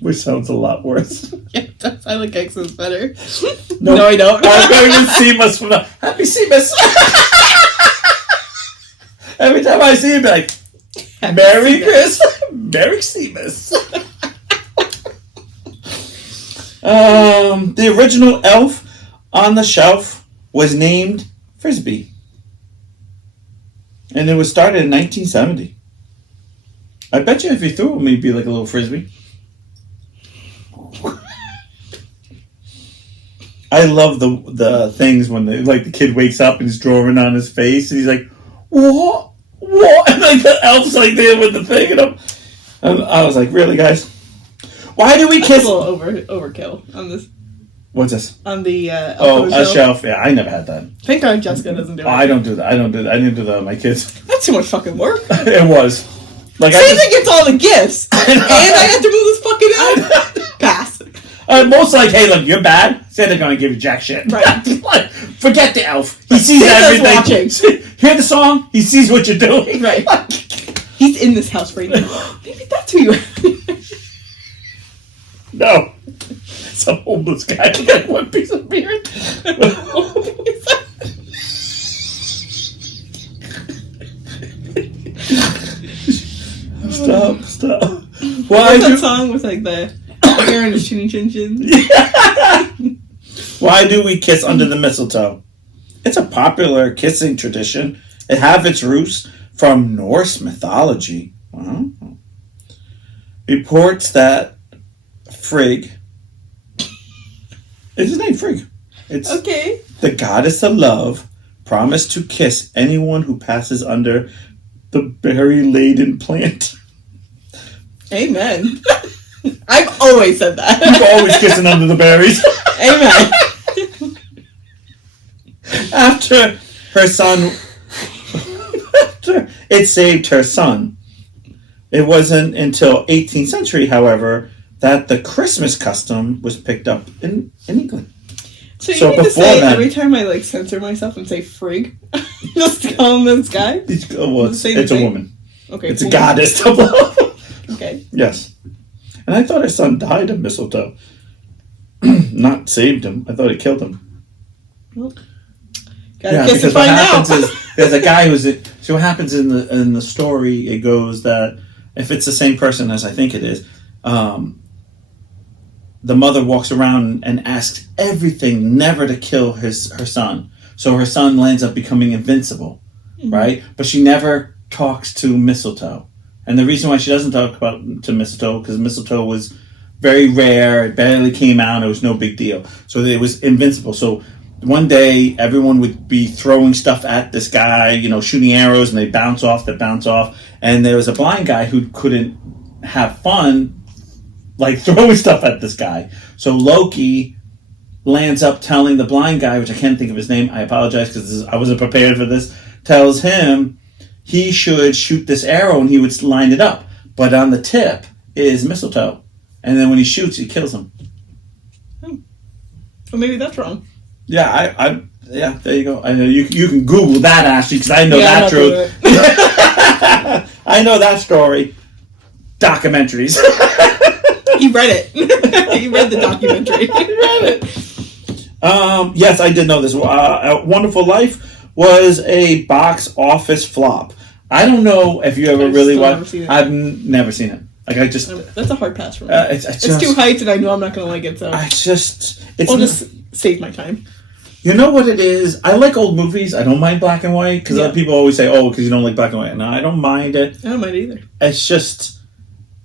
Which sounds a lot worse. Yeah, I like Xmas better. No. No, I don't. I was going with Seamus from the Happy Seamus. Every time I see him, be like, Merry Christmas, Merry Seamus. The original elf on the shelf was named Frisbee. And it was started in 1970. I bet you if you threw him, he'd be like a little frisbee. I love the things when the kid wakes up and he's drawing on his face and he's like, what? And like the elf's like there with the thing and I was like, really guys? Why do we kiss? A little overkill on this. What's this? On the A shelf. Yeah, I never had that. Thank God Jessica doesn't do it. I don't do that. I didn't do that with my kids. That's too much fucking work. It was. Like Santa gets all the gifts, and I have to move this fucking out. Pass. Most like, hey, look, you're bad. Santa's gonna give you jack shit. Right. Like, forget the elf. He sees Santa's everything. Hear the song. He sees what you're doing. Right. He's in this house right now. Maybe that's who you are. No. Some homeless guy with like one piece of beard. Stop. Why What's that song with like the Aaron is chinny chin chin? Why do we kiss under the mistletoe? It's a popular kissing tradition. It have its roots from Norse mythology. Reports that Frigg. It's his name, Frigg. It's Okay. the goddess of love promised to kiss anyone who passes under the berry-laden plant. Amen. I've always said that. You're always kissing under the berries. Amen. After it saved her son, It wasn't until 18th century, however, that the Christmas custom was picked up in England. So you need to say every time I censor myself and say frig, just call him this guy? Well, it's a woman. Okay. It's a goddess of love. Okay. Yes. And I thought his son died of mistletoe. Not saved him. I thought it killed him. Well, gotta kiss and find out. There's a guy who's... So what happens in the story, it goes that if it's the same person as I think it is, the mother walks around and asks everything never to kill her son. So her son ends up becoming invincible, right? But she never talks to mistletoe. And the reason why she doesn't talk to mistletoe, because mistletoe was very rare, it barely came out, it was no big deal. So it was invincible. So one day, everyone would be throwing stuff at this guy, shooting arrows, and they bounce off. And there was a blind guy who couldn't have fun throwing stuff at this guy. So Loki lands up telling the blind guy, which I can't think of his name, I apologize because I wasn't prepared for this, tells him he should shoot this arrow and he would line it up. But on the tip is mistletoe. And then when he shoots, he kills him. Oh. Well, maybe that's wrong. Yeah, yeah, there you go. I know you can Google that, Ashley, because I know that truth. I know that story. Documentaries. You read it. You read the documentary. You read it. Yes, I did know this. A Wonderful Life was a box office flop. I don't know if you ever really watched it. I've never seen it. That's a hard pass for me. It's too hyped, and I know I'm not going to like it. So I'll just save my time. You know what it is? I like old movies. I don't mind black and white because other people always say, "Oh, because you don't like black and white." No, I don't mind it. I don't mind either. It's just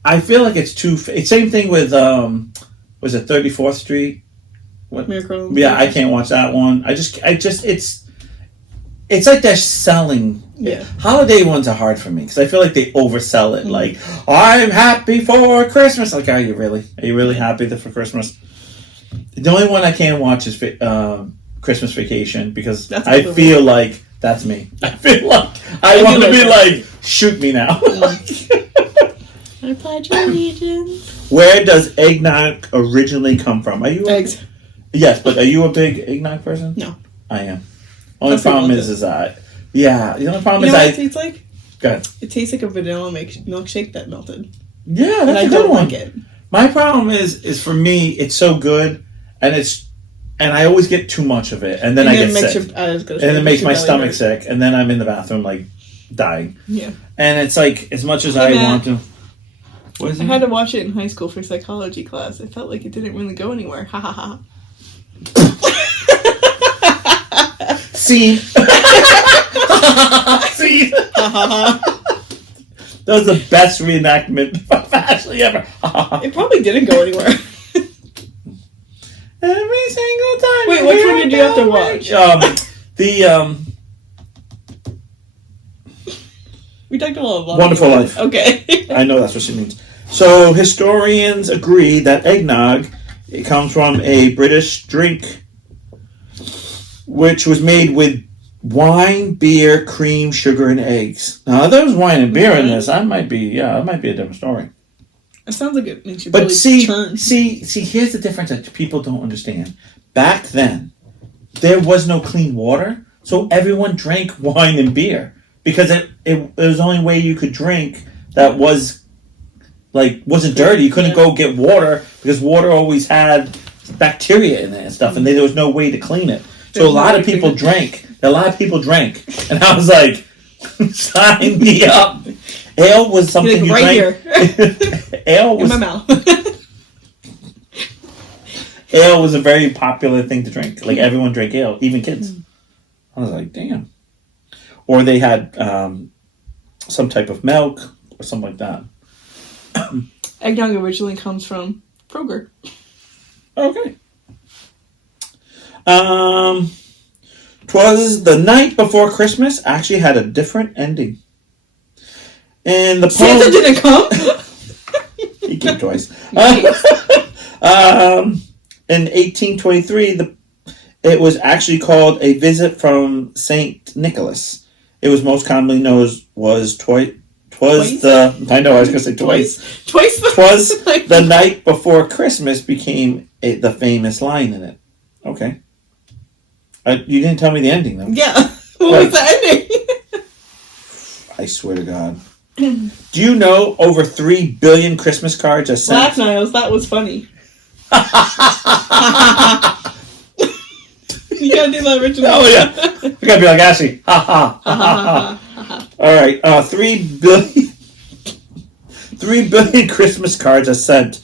I feel like it's too. Same thing with was it 34th Street? What? Miracle. Yeah, I can't watch that one. It's like they're selling. Yeah. Holiday ones are hard for me because I feel like they oversell it. Like, I'm happy for Christmas. Like, are you really? Are you really happy for Christmas? The only one I can't watch is Christmas Vacation because I feel like that's me. I feel like I want to be like, shoot me now. I pledge allegiance. Where does eggnog originally come from? Are you eggs? Yes, but are you a big eggnog person? No, I am. Only problem is yeah. The only problem is what it tastes like? Go ahead. It tastes like a vanilla milkshake that melted. Yeah, that's a good one. Like it. My problem is for me, it's so good, and I always get too much of it, and then I get sick, and it makes my stomach sick, and then I'm in the bathroom dying. Yeah, and it's like as much as I want to. What is it? I had to watch it in high school for psychology class. I felt like it didn't really go anywhere. Ha ha ha. Scene. Scene. That was the best reenactment of Ashley ever. It probably didn't go anywhere. Every single time. Wait, which one did you have to watch? We talked a lot about Wonderful Life. Okay. I know that's what she means. So historians agree that eggnog comes from a British drink which was made with wine, beer, cream, sugar, and eggs. Now, if there was wine and beer in this, that might be a different story. It sounds like it makes you but really turn. See, here's the difference that people don't understand. Back then, there was no clean water, so everyone drank wine and beer because it was the only way you could drink that wasn't dirty. You couldn't go get water because water always had bacteria in it and stuff, and there was no way to clean it. So a lot of people drank. And I was like, sign me up. Ale was something you drank. Here. Ale was in my mouth. Ale was a very popular thing to drink. Like everyone drank ale, even kids. I was like, damn. Or they had some type of milk or something like that. Eggnog originally comes from Kroger. Okay. 'Twas the Night Before Christmas actually had a different ending. And the poem... Santa didn't come? He came twice. In 1823, it was actually called A Visit from St. Nicholas. It was most commonly known as 'Twas I know, I was going to say twice. Twice. 'Twas the night before Christmas became the famous line in it. Okay. You didn't tell me the ending, though. Yeah. What was the ending? I swear to God. Do you know over 3 billion Christmas cards are sent? Laugh, Niles. That was funny. You gotta do that original. Oh, yeah. I gotta be like Ashley. Ha ha. Ha ha ha. All right. 3 billion Christmas cards are sent.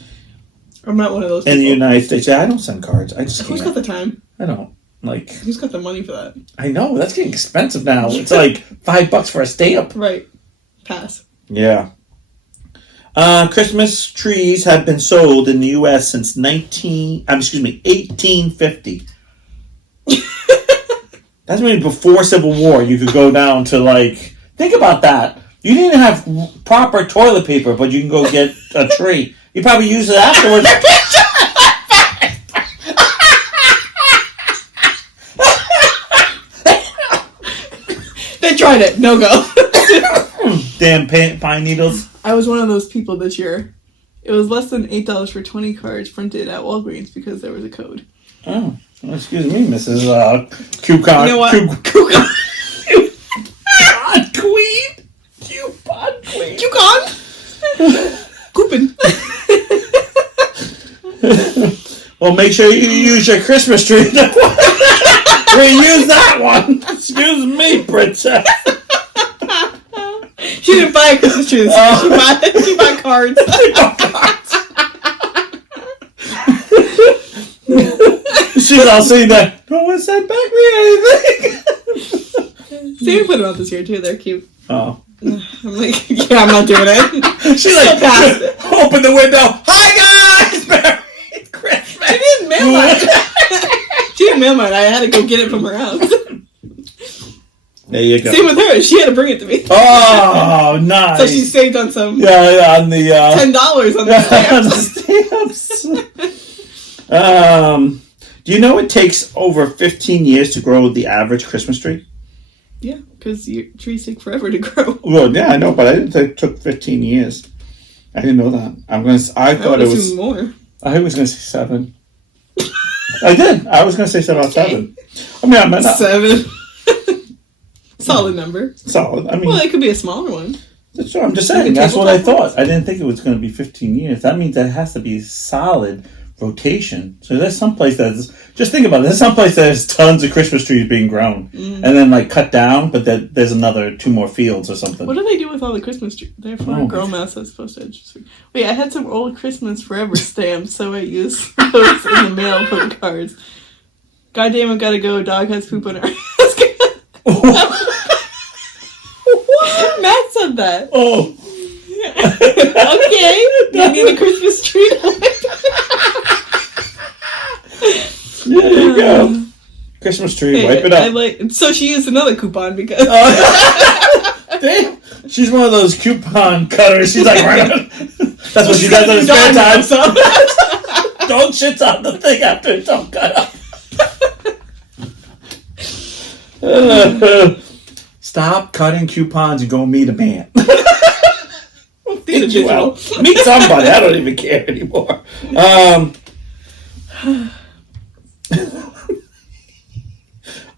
I'm not one of those people. In the United States. Yeah, I don't send cards. I just Who's can't. got the time? I don't. Like, who's got the money for that? I know, that's getting expensive now. It's like $5 for a stamp. Right. Pass. Yeah. Christmas trees have been sold in the U.S. since 1850. That's when before Civil War you could go down to like, think about that. You didn't have proper toilet paper, but you can go get a tree. You probably use it afterwards. They tried it. No go. Damn pine needles. I was one of those people this year. It was less than $8 for 20 cards printed at Walgreens because there was a code. Oh, well, excuse me, Mrs. Coupon. You know what? Coupon Queen. Coupon Queen. Coupon. Well, make sure you use your Christmas tree. Reuse that one. Excuse me, princess. She didn't buy a Christmas tree this year. She bought cards. She's all saying that. No one sent back me anything. Sam put them out this year too. They're cute. Oh. I'm like, yeah, I'm not doing it. She like open the window. Hi guys, Merry Christmas. She didn't mail mine. She didn't mail mine. I had to go get it from her house. There you go. Same with her. She had to bring it to me. Oh, nice. So she saved on some. Yeah, on the $10 on the stamps. Do you know it takes over 15 years to grow the average Christmas tree? Yeah, because your trees take forever to grow. Well, yeah, I know, but I didn't think it took 15 years. I didn't know that. I thought it was more. I was going to say 7. I did. I was going to say about 7. I mean, I meant 7. Solid number. Solid. I mean, well, it could be a smaller one. That's what I'm just saying. That's what I thought. I didn't think it was going to be 15 years. That means that it has to be solid rotation. So there's some place that's just think about it. There's some place that has tons of Christmas trees being grown and then like cut down, but there's another 2 more fields or something. What do they do with all the Christmas trees? They're for girl mouse as postage. Wait, I had some old Christmas Forever stamps, so I used those in the mail for the cards. Goddamn, I gotta go. Dog has poop on her ass. Matt said that. Oh. Okay. You need a Christmas tree. There you go. Christmas tree, Hey, wipe it up. So she used another coupon because... Damn. She's one of those coupon cutters. She's like, that's what she does in her spare time. So. Don't shit on the thing after it's all cut up. Stop cutting coupons and go meet a man. Meet somebody. I don't even care anymore.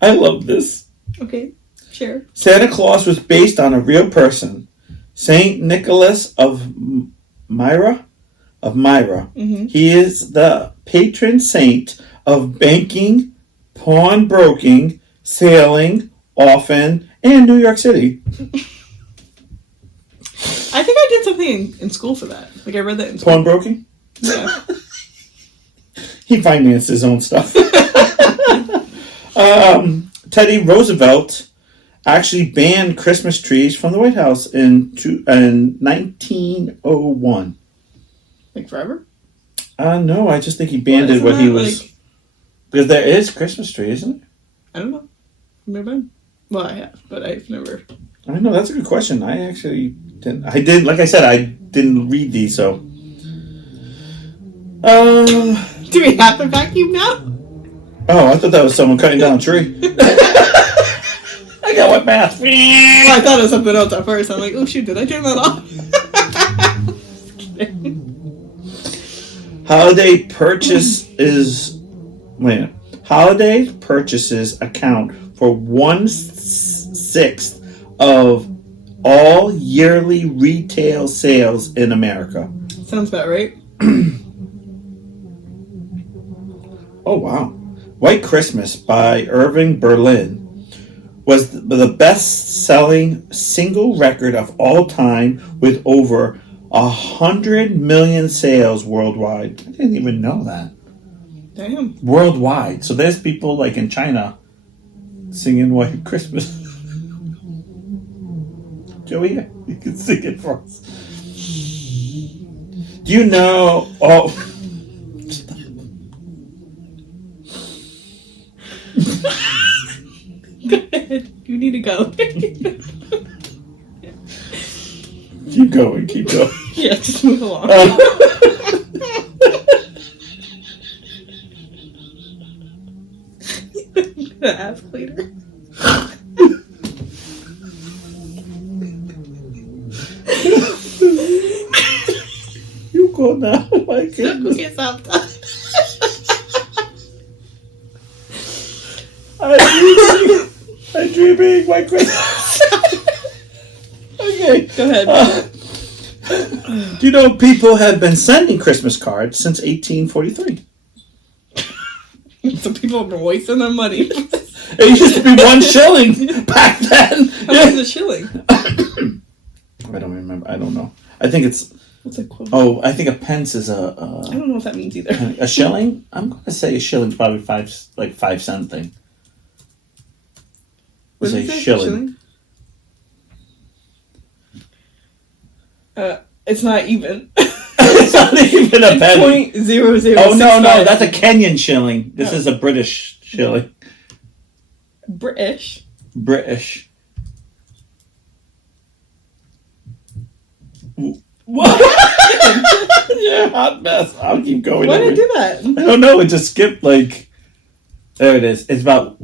I love this. Okay, sure. Santa Claus was based on a real person, Saint Nicholas of Myra. Mm-hmm. He is the patron saint of banking, pawnbroking, sailing, often, and New York City. I think I did something in school for that. Like I read that in school. Pawnbroking? Yeah. He financed his own stuff. Teddy Roosevelt actually banned Christmas trees from the White House in 1901. Like forever? No, I just think he banned it when he was... Like... Because there is Christmas tree, isn't it? I don't know. I've never been. Well, I have, but I've never... I don't know, that's a good question. I actually didn't... Like I said, I didn't read these, so... Do we have to vacuum now? Oh, I thought that was someone cutting down a tree. I got what math. Well, I thought it was something else at first. I'm like, oh shoot, did I turn that off? Holiday purchases account for 1/6 of all yearly retail sales in America. Sounds about right. Oh wow! White Christmas by Irving Berlin was the best-selling single record of all time, with over 100 million sales worldwide. I didn't even know that. Damn. Worldwide. So there's people like in China singing White Christmas. Joey, you can sing it for us. Do you know? Oh. Go ahead. You need to go. Keep going. Yeah, just move along. I'm gonna ask later. You go now. My goodness. Get stopped. I'm dreaming White Christmas. Okay. Go ahead. Do you know people have been sending Christmas cards since 1843? So people have been wasting their money. It used to be 1 shilling back then. How much is a shilling? I don't remember. I don't know. I think it's... What's a quote? Oh, I think a pence is I don't know what that means either. a shilling? I'm going to say a shilling's probably 5 cent thing. What Say is it? shilling. It's not even. It's not even a penny. 0.00. Oh, no, that's a Kenyan shilling. This is a British shilling. British. What? Yeah, hot mess. I'll keep going. Why did I do that? I don't know. It just skipped like... There it is. It's about...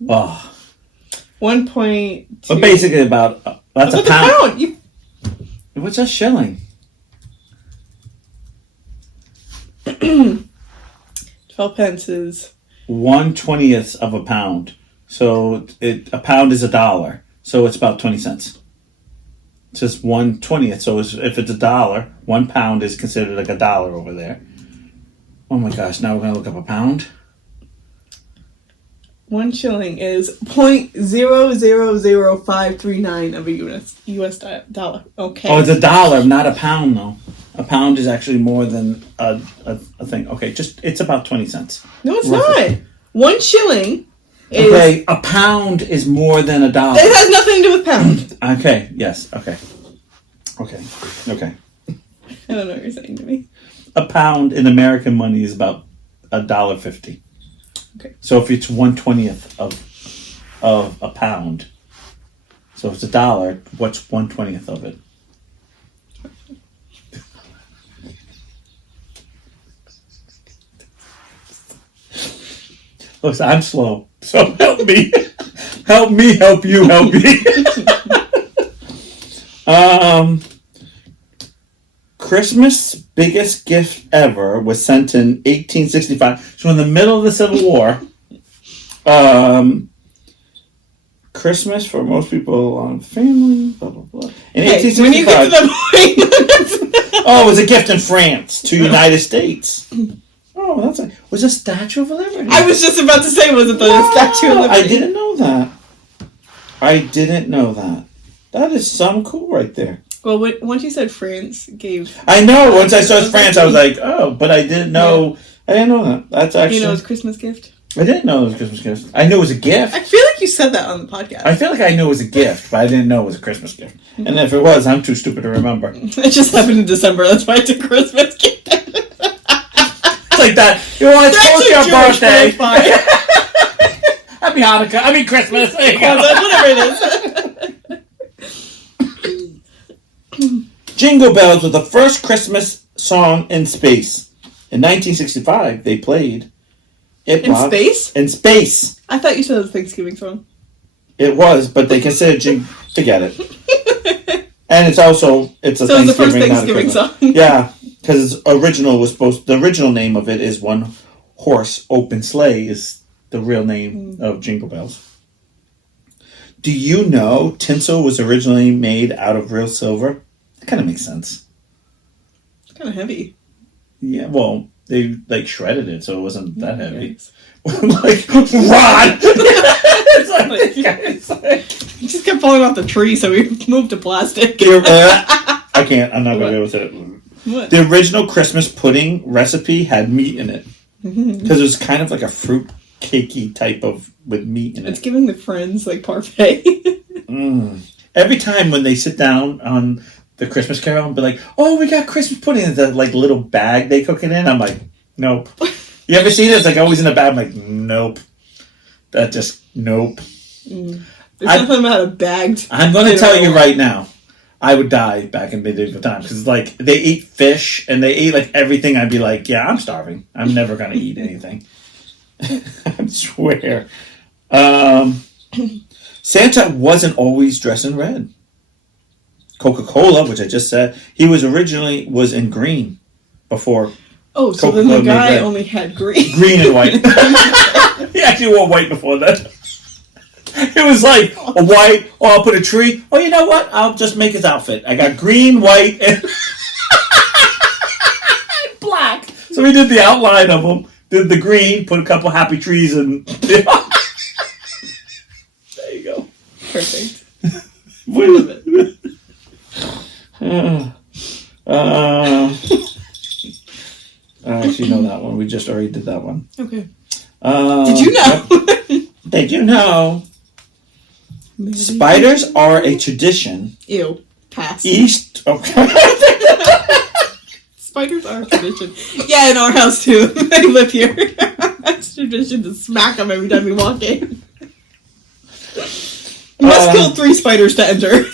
1.2. But basically about... That's a pound. What's a shilling? 12 pence is 1/20th of a pound. So a pound is $1. So it's about 20 cents. It's just 1/20th. So if it's $1, 1 pound is considered like $1 over there. Oh my gosh! Now we're gonna look up a pound. 1 shilling is 0.000539 of a US dollar. Okay. Oh, it's $1, not a pound though. A pound is actually more than a thing. Okay, it's about 20 cents. No, it's roughly. Not. 1 shilling is... Okay, a pound is more than $1. It has nothing to do with pound. Okay, yes, okay. I don't know what you're saying to me. A pound in American money is about $1.50. Okay. So if it's 1/20th of a pound, so if it's $1, what's 1/20th of it? Look, I'm slow, so help me. Help me, help you, help me. Christmas' biggest gift ever was sent in 1865. So in the middle of the Civil War, Christmas for most people on family, blah, blah, blah. In 1865, when you get to the point... oh, it was a gift in France to United States. Oh, that's a... Was a Statue of Liberty. I was just about to say, was it the Statue of Liberty? I didn't know that. That is some cool right there. Well, once you said France gave... I know. Once I saw France, I was like, oh, but I didn't know. Yeah. I didn't know that. That's actually... You know, it's Christmas gift? I didn't know it was a Christmas gift. I knew it was a gift. I feel like you said that on the podcast. I feel like I knew it was a gift, but I didn't know it was a Christmas gift. Mm-hmm. And if it was, I'm too stupid to remember. It just happened in December. That's why it's a Christmas gift. It's like that. You want to post your birthday. Happy Hanukkah. I mean Christmas. There you go. Whatever it is. Jingle Bells was the first Christmas song in space. In 1965, they played... In space? In space. I thought you said it was a Thanksgiving song. It was, but they considered to get it. And it's also it's a So it's the Thanksgiving, first Thanksgiving not a song. Yeah, because the original name of it is One Horse Open Sleigh is the real name of Jingle Bells. Do you know tinsel was originally made out of real silver? That kind of makes sense. It's kind of heavy. Yeah, well, they like shredded it, so it wasn't that heavy. Yes. Like Rod. It's like It just kept falling off the tree, so we moved to plastic. I can't. I'm not gonna be able to. What? The original Christmas pudding recipe had meat in it because it was kind of like a fruit cakey type of with meat in It's it. giving the Friends like parfait. Every time when they sit down on the Christmas Carol and be like, "Oh, we got Christmas pudding," in the like little bag they cook it in. I'm like, nope. You ever seen it? It's like always in a bag. I'm like, nope. That just nope. There's nothing about a bagged. I'm going to tell you right now, I would die back in medieval times because like they eat fish and they ate like everything. I'd be like, yeah, I'm starving. I'm never going to eat anything. I swear. Santa wasn't always dressed in red. Coca-Cola, which I just said, he was originally in green before. Oh, so then the guy only had green. Green and white. He actually wore white before that. It was like a white, I'll put a tree. Oh, you know what? I'll just make his outfit. I got green, white, and black. So we did the outline of them. Did the green, put a couple happy trees, and there you go. Perfect. I actually know that one. We just already did that one. Okay. Did you know? Did you know? Spiders are a tradition. Ew. Pass. Okay. Spiders are a tradition. Yeah, in our house too. They live here. It's tradition to smack them every time we walk in. You must kill 3 spiders to enter.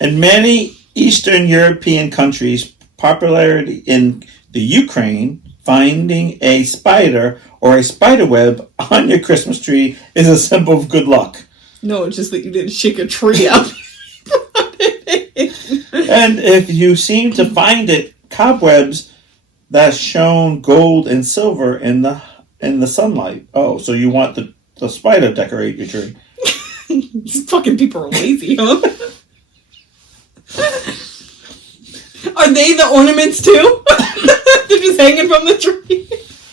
In many Eastern European countries, popularity in the Ukraine, finding a spider or a spider web on your Christmas tree is a symbol of good luck. No, it's just that you didn't shake a tree out. And if you seem to find it, cobwebs that shone gold and silver in the sunlight. Oh, so you want the spider decorate your tree? These fucking people are lazy, huh? Are they the ornaments too? They're just hanging from the tree.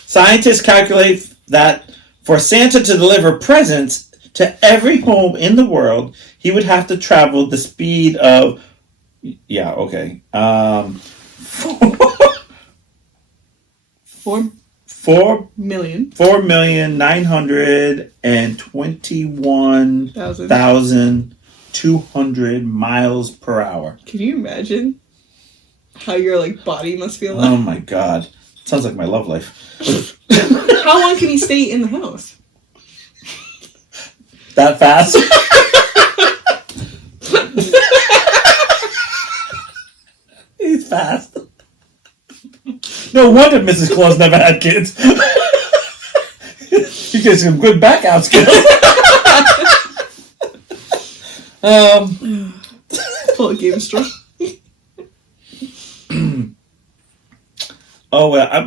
Scientists calculate that for Santa to deliver presents to every home in the world, he would have to travel the speed of 4,921,200 miles per hour. Can you imagine how your like body must feel? Oh my god. Sounds like my love life. How long can he stay in the house? That fast? He's fast. No wonder Mrs. Claus never had kids. She gets some good back out skills. Pull a game straw.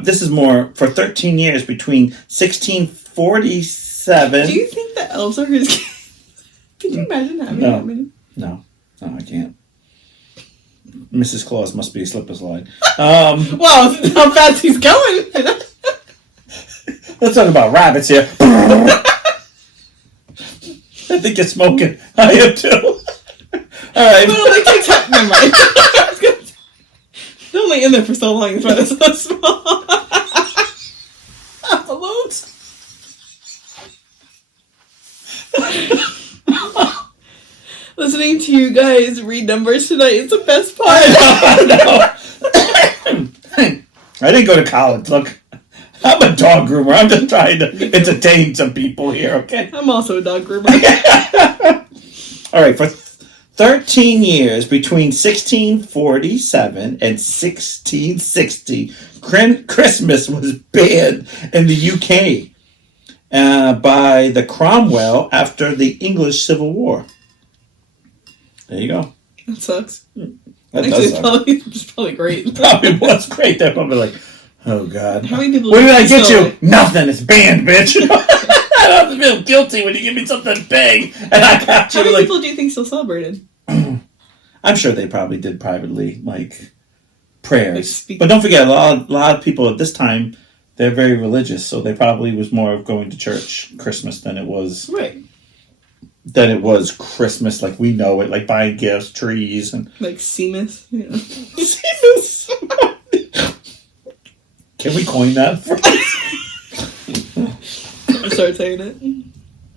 This is more for 13 years between 1647. Do you think the elves are his kids? Can you imagine having that many? No, I can't. Mrs. Claus must be a slip and slide. Well, how fast he's going. Let's talk about rabbits here. I think you're smoking. I am too. All right. But it only takes never mind. They're only in there for so long. That's why they're so small. Balloons. Listening to you guys read numbers tonight is the best part. I didn't go to college. Look, I'm a dog groomer. I'm just trying to entertain some people here, okay? I'm also a dog groomer. All right, for 13 years between 1647 and 1660, Christmas was banned in the UK. by the Cromwell after the English Civil War. There you go. That sucks. That Actually, does suck. it's probably great. Probably was great. They're probably like, oh God. How many people? What did I you get sell you? it? Nothing. It's banned, bitch. I don't have to feel guilty when you give me something big and I got you. How many Like, people do you think still celebrated? I'm sure they probably did privately, like prayers. Like But don't forget, a lot of people at this time, they're very religious, so they probably was more of going to church Christmas than it was Right. Christmas like we know it, like buying gifts, trees, and Like Seamus. Yeah. Seamus. Can we coin that phrase? I'll start saying it.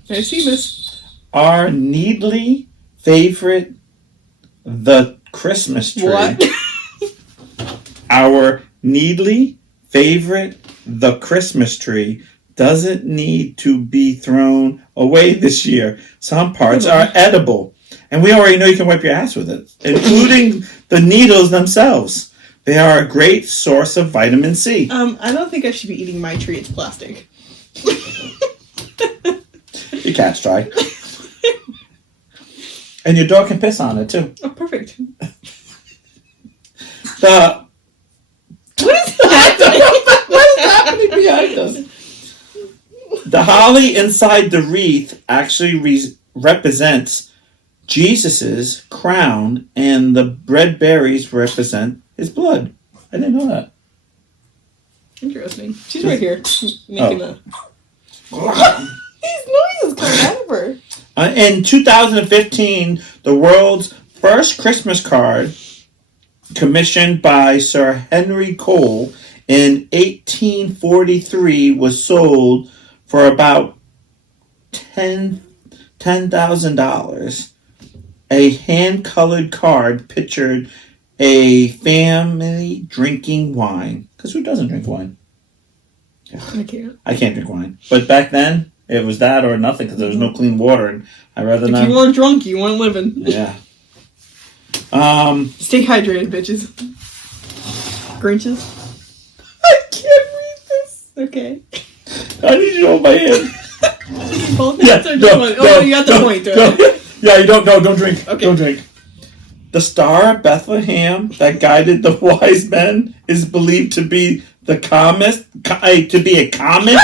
Hey, Seamus. Our needly favorite, the Christmas tree. What? Our needly favorite, the Christmas tree, doesn't need to be thrown away this year. Some parts are edible. And we already know you can wipe your ass with it, including the needles themselves. They are a great source of vitamin C. I don't think I should be eating my tree. It's plastic. Your cat's dry. And your dog can piss on it, too. Oh, perfect. The What is happening? What is happening behind us? The holly inside the wreath actually represents Jesus's crown, and the red berries represent his blood. I didn't know that. Interesting. She's right here making a. Oh. These noises coming out of her. In 2015, the world's first Christmas card, commissioned by Sir Henry Cole in 1843, was sold for about $10,000. A hand-colored card pictured a family drinking wine. Because who doesn't drink wine? I can't. I can't drink wine. But back then, it was that or nothing because there was no clean water, and I'd rather If not. you weren't drunk, you weren't living. Yeah. Stay hydrated, bitches. Grinches. I can't read this. Okay. I need you to hold my hand. Both hands or just one? Oh, you got the point. No. Yeah, you don't. No, don't drink. Okay. Don't drink. The star of Bethlehem that guided the wise men is believed to be the comet. To be a comet.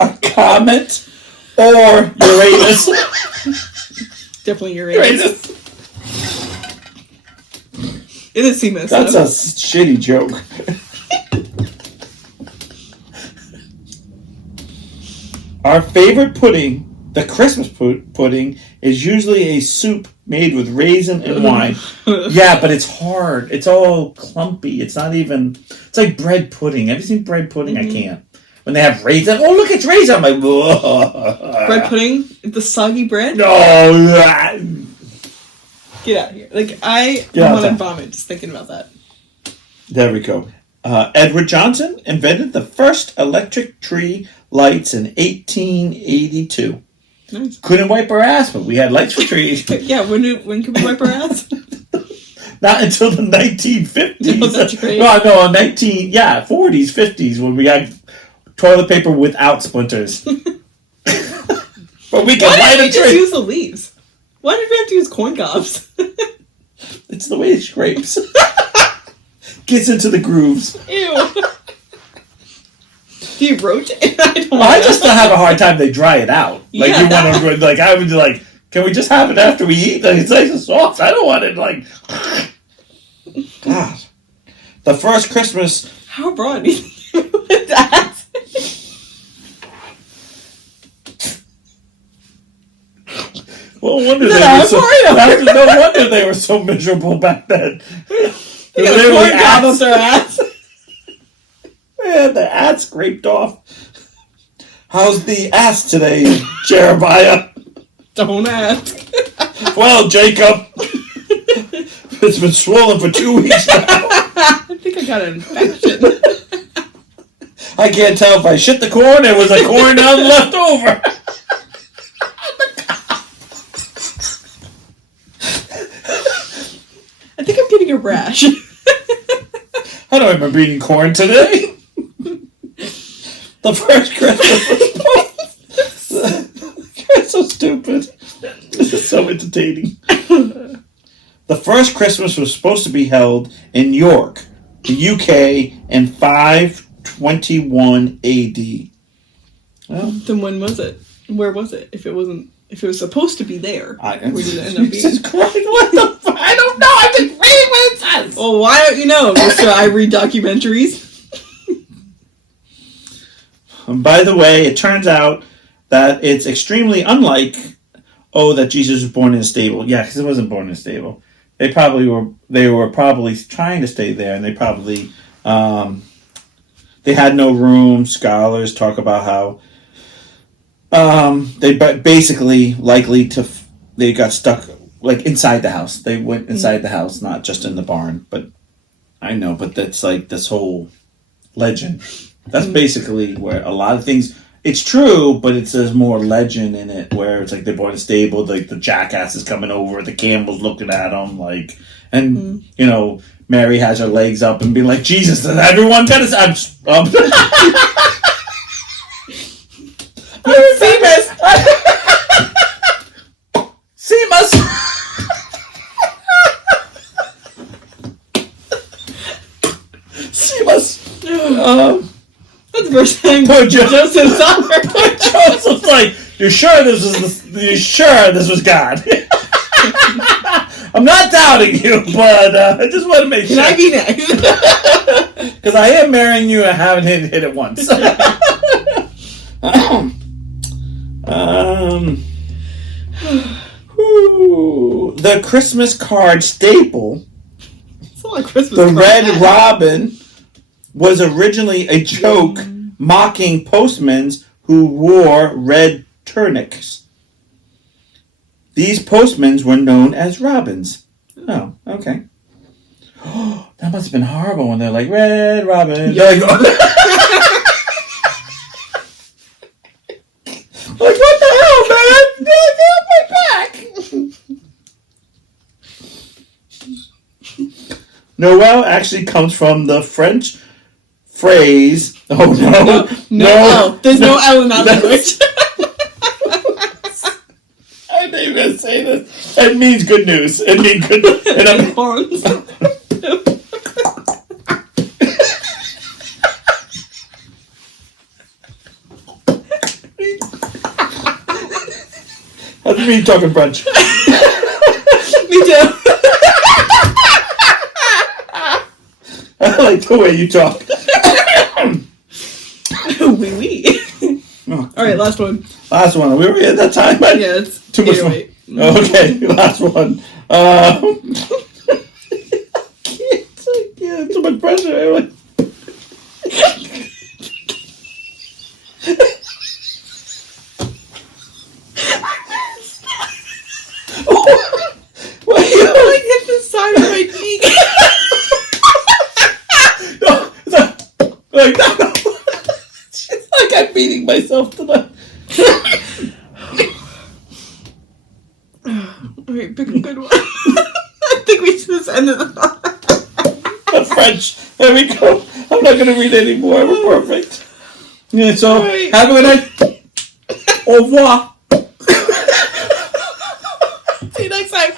A comet or Uranus. Definitely Uranus. It is Seamus. That's a shitty joke. Our favorite pudding, the Christmas pudding, is usually a soup made with raisin and wine. Yeah, but it's hard. It's all clumpy. It's not even... It's like bread pudding. Have you seen bread pudding? I can't. When they have raisin. Oh, look, it's raisin. I'm like... Whoa. Bread pudding? The soggy bread? No. Get out of here. Like, I Get out want to there. vomit just thinking about that. There we go. Edward Johnson invented the first electric tree lights in 1882. Nice. Couldn't wipe our ass, but we had lights for trees. Yeah, when can we wipe our ass? Not until the 1950s. Oh, that's great. No, 40s, 50s, when we had toilet paper without splinters. But we can Why light didn't we a just tree. use the leaves? Why did we have to use corn cobs? It's the way it scrapes. Gets into the grooves. Ew. Do you rotate? I don't I know. just have a hard time they dry it out. Like Yeah. you want to, like I would like, can we just have it after we eat? Like it's nice and soft. I don't want it like. God, the first Christmas. How broad do you think with that? Well, no wonder Is they that were so. hard? No wonder they were so miserable back then. They got a Literally corn cob up ants. their ass. Yeah, the ass scraped off. How's the ass today, Jeremiah? Don't ask. Well, Jacob, it's been swollen for 2 weeks now. I think I got an infection. I can't tell if I shit the corn or was the corn left over. I think I'm getting a rash. I don't remember eating corn today. The The first Christmas was You're so stupid. This is so entertaining. The first Christmas was supposed to be held in York, the UK, in 521 AD. Well, then when was it? Where was it? If it was supposed to be there, where did it end up being? Jesus Christ, what the fuck? I don't know. I'm just reading what it says. Well, why don't you know, Mr. I read documentaries? By the way, it turns out that it's extremely unlike, that Jesus was born in a stable. Yeah, because he wasn't born in a stable. They were probably trying to stay there, and they probably, they had no room. Scholars talk about how, they basically they got stuck, like, inside the house. They went inside the house, not just in the barn. But, I know, but that's, like, this whole legend. That's basically where a lot of things... It's true, but there's more legend in it, where it's like they bought a stable, like the jackass is coming over, the camel's looking at them, like... And, Mary has her legs up and being like, Jesus, does everyone get us... Seamus! Seamus! Seamus! That's the first time Joseph saw her. Joseph's like, you sure this was God? I'm not doubting you, but I just want to make sure. Can I be next? Because I am marrying you and I haven't hit it once. The Christmas card staple, It's not like Christmas the card. Red Robin, was originally a joke mocking postmen who wore red tunics. These postmen were known as robins. Oh, okay. That must have been horrible when they're like, Red Robin. Yeah. Like, what the hell, man? Get off my back! Noel actually comes from the French phrase. Oh no. There's no L in that language. I didn't even gonna say this. It means good news. It means good. And I'm Bonds. How do you mean talking French? Me too. I like the way you talk. Oui, oui. Oh, All right, last one. last one. We were at that time. Right? Yeah, it's Too much fun. 808. Okay, last one. I can't. Too much pressure. Like... What are you I hit the side of my cheek. like that. It's like I'm beating myself tonight. All right, pick a good one. I think we should just end it on The French. There we go. I'm not going to read anymore. We're perfect. Yeah, so Right. have a good night. Au revoir. See you next time.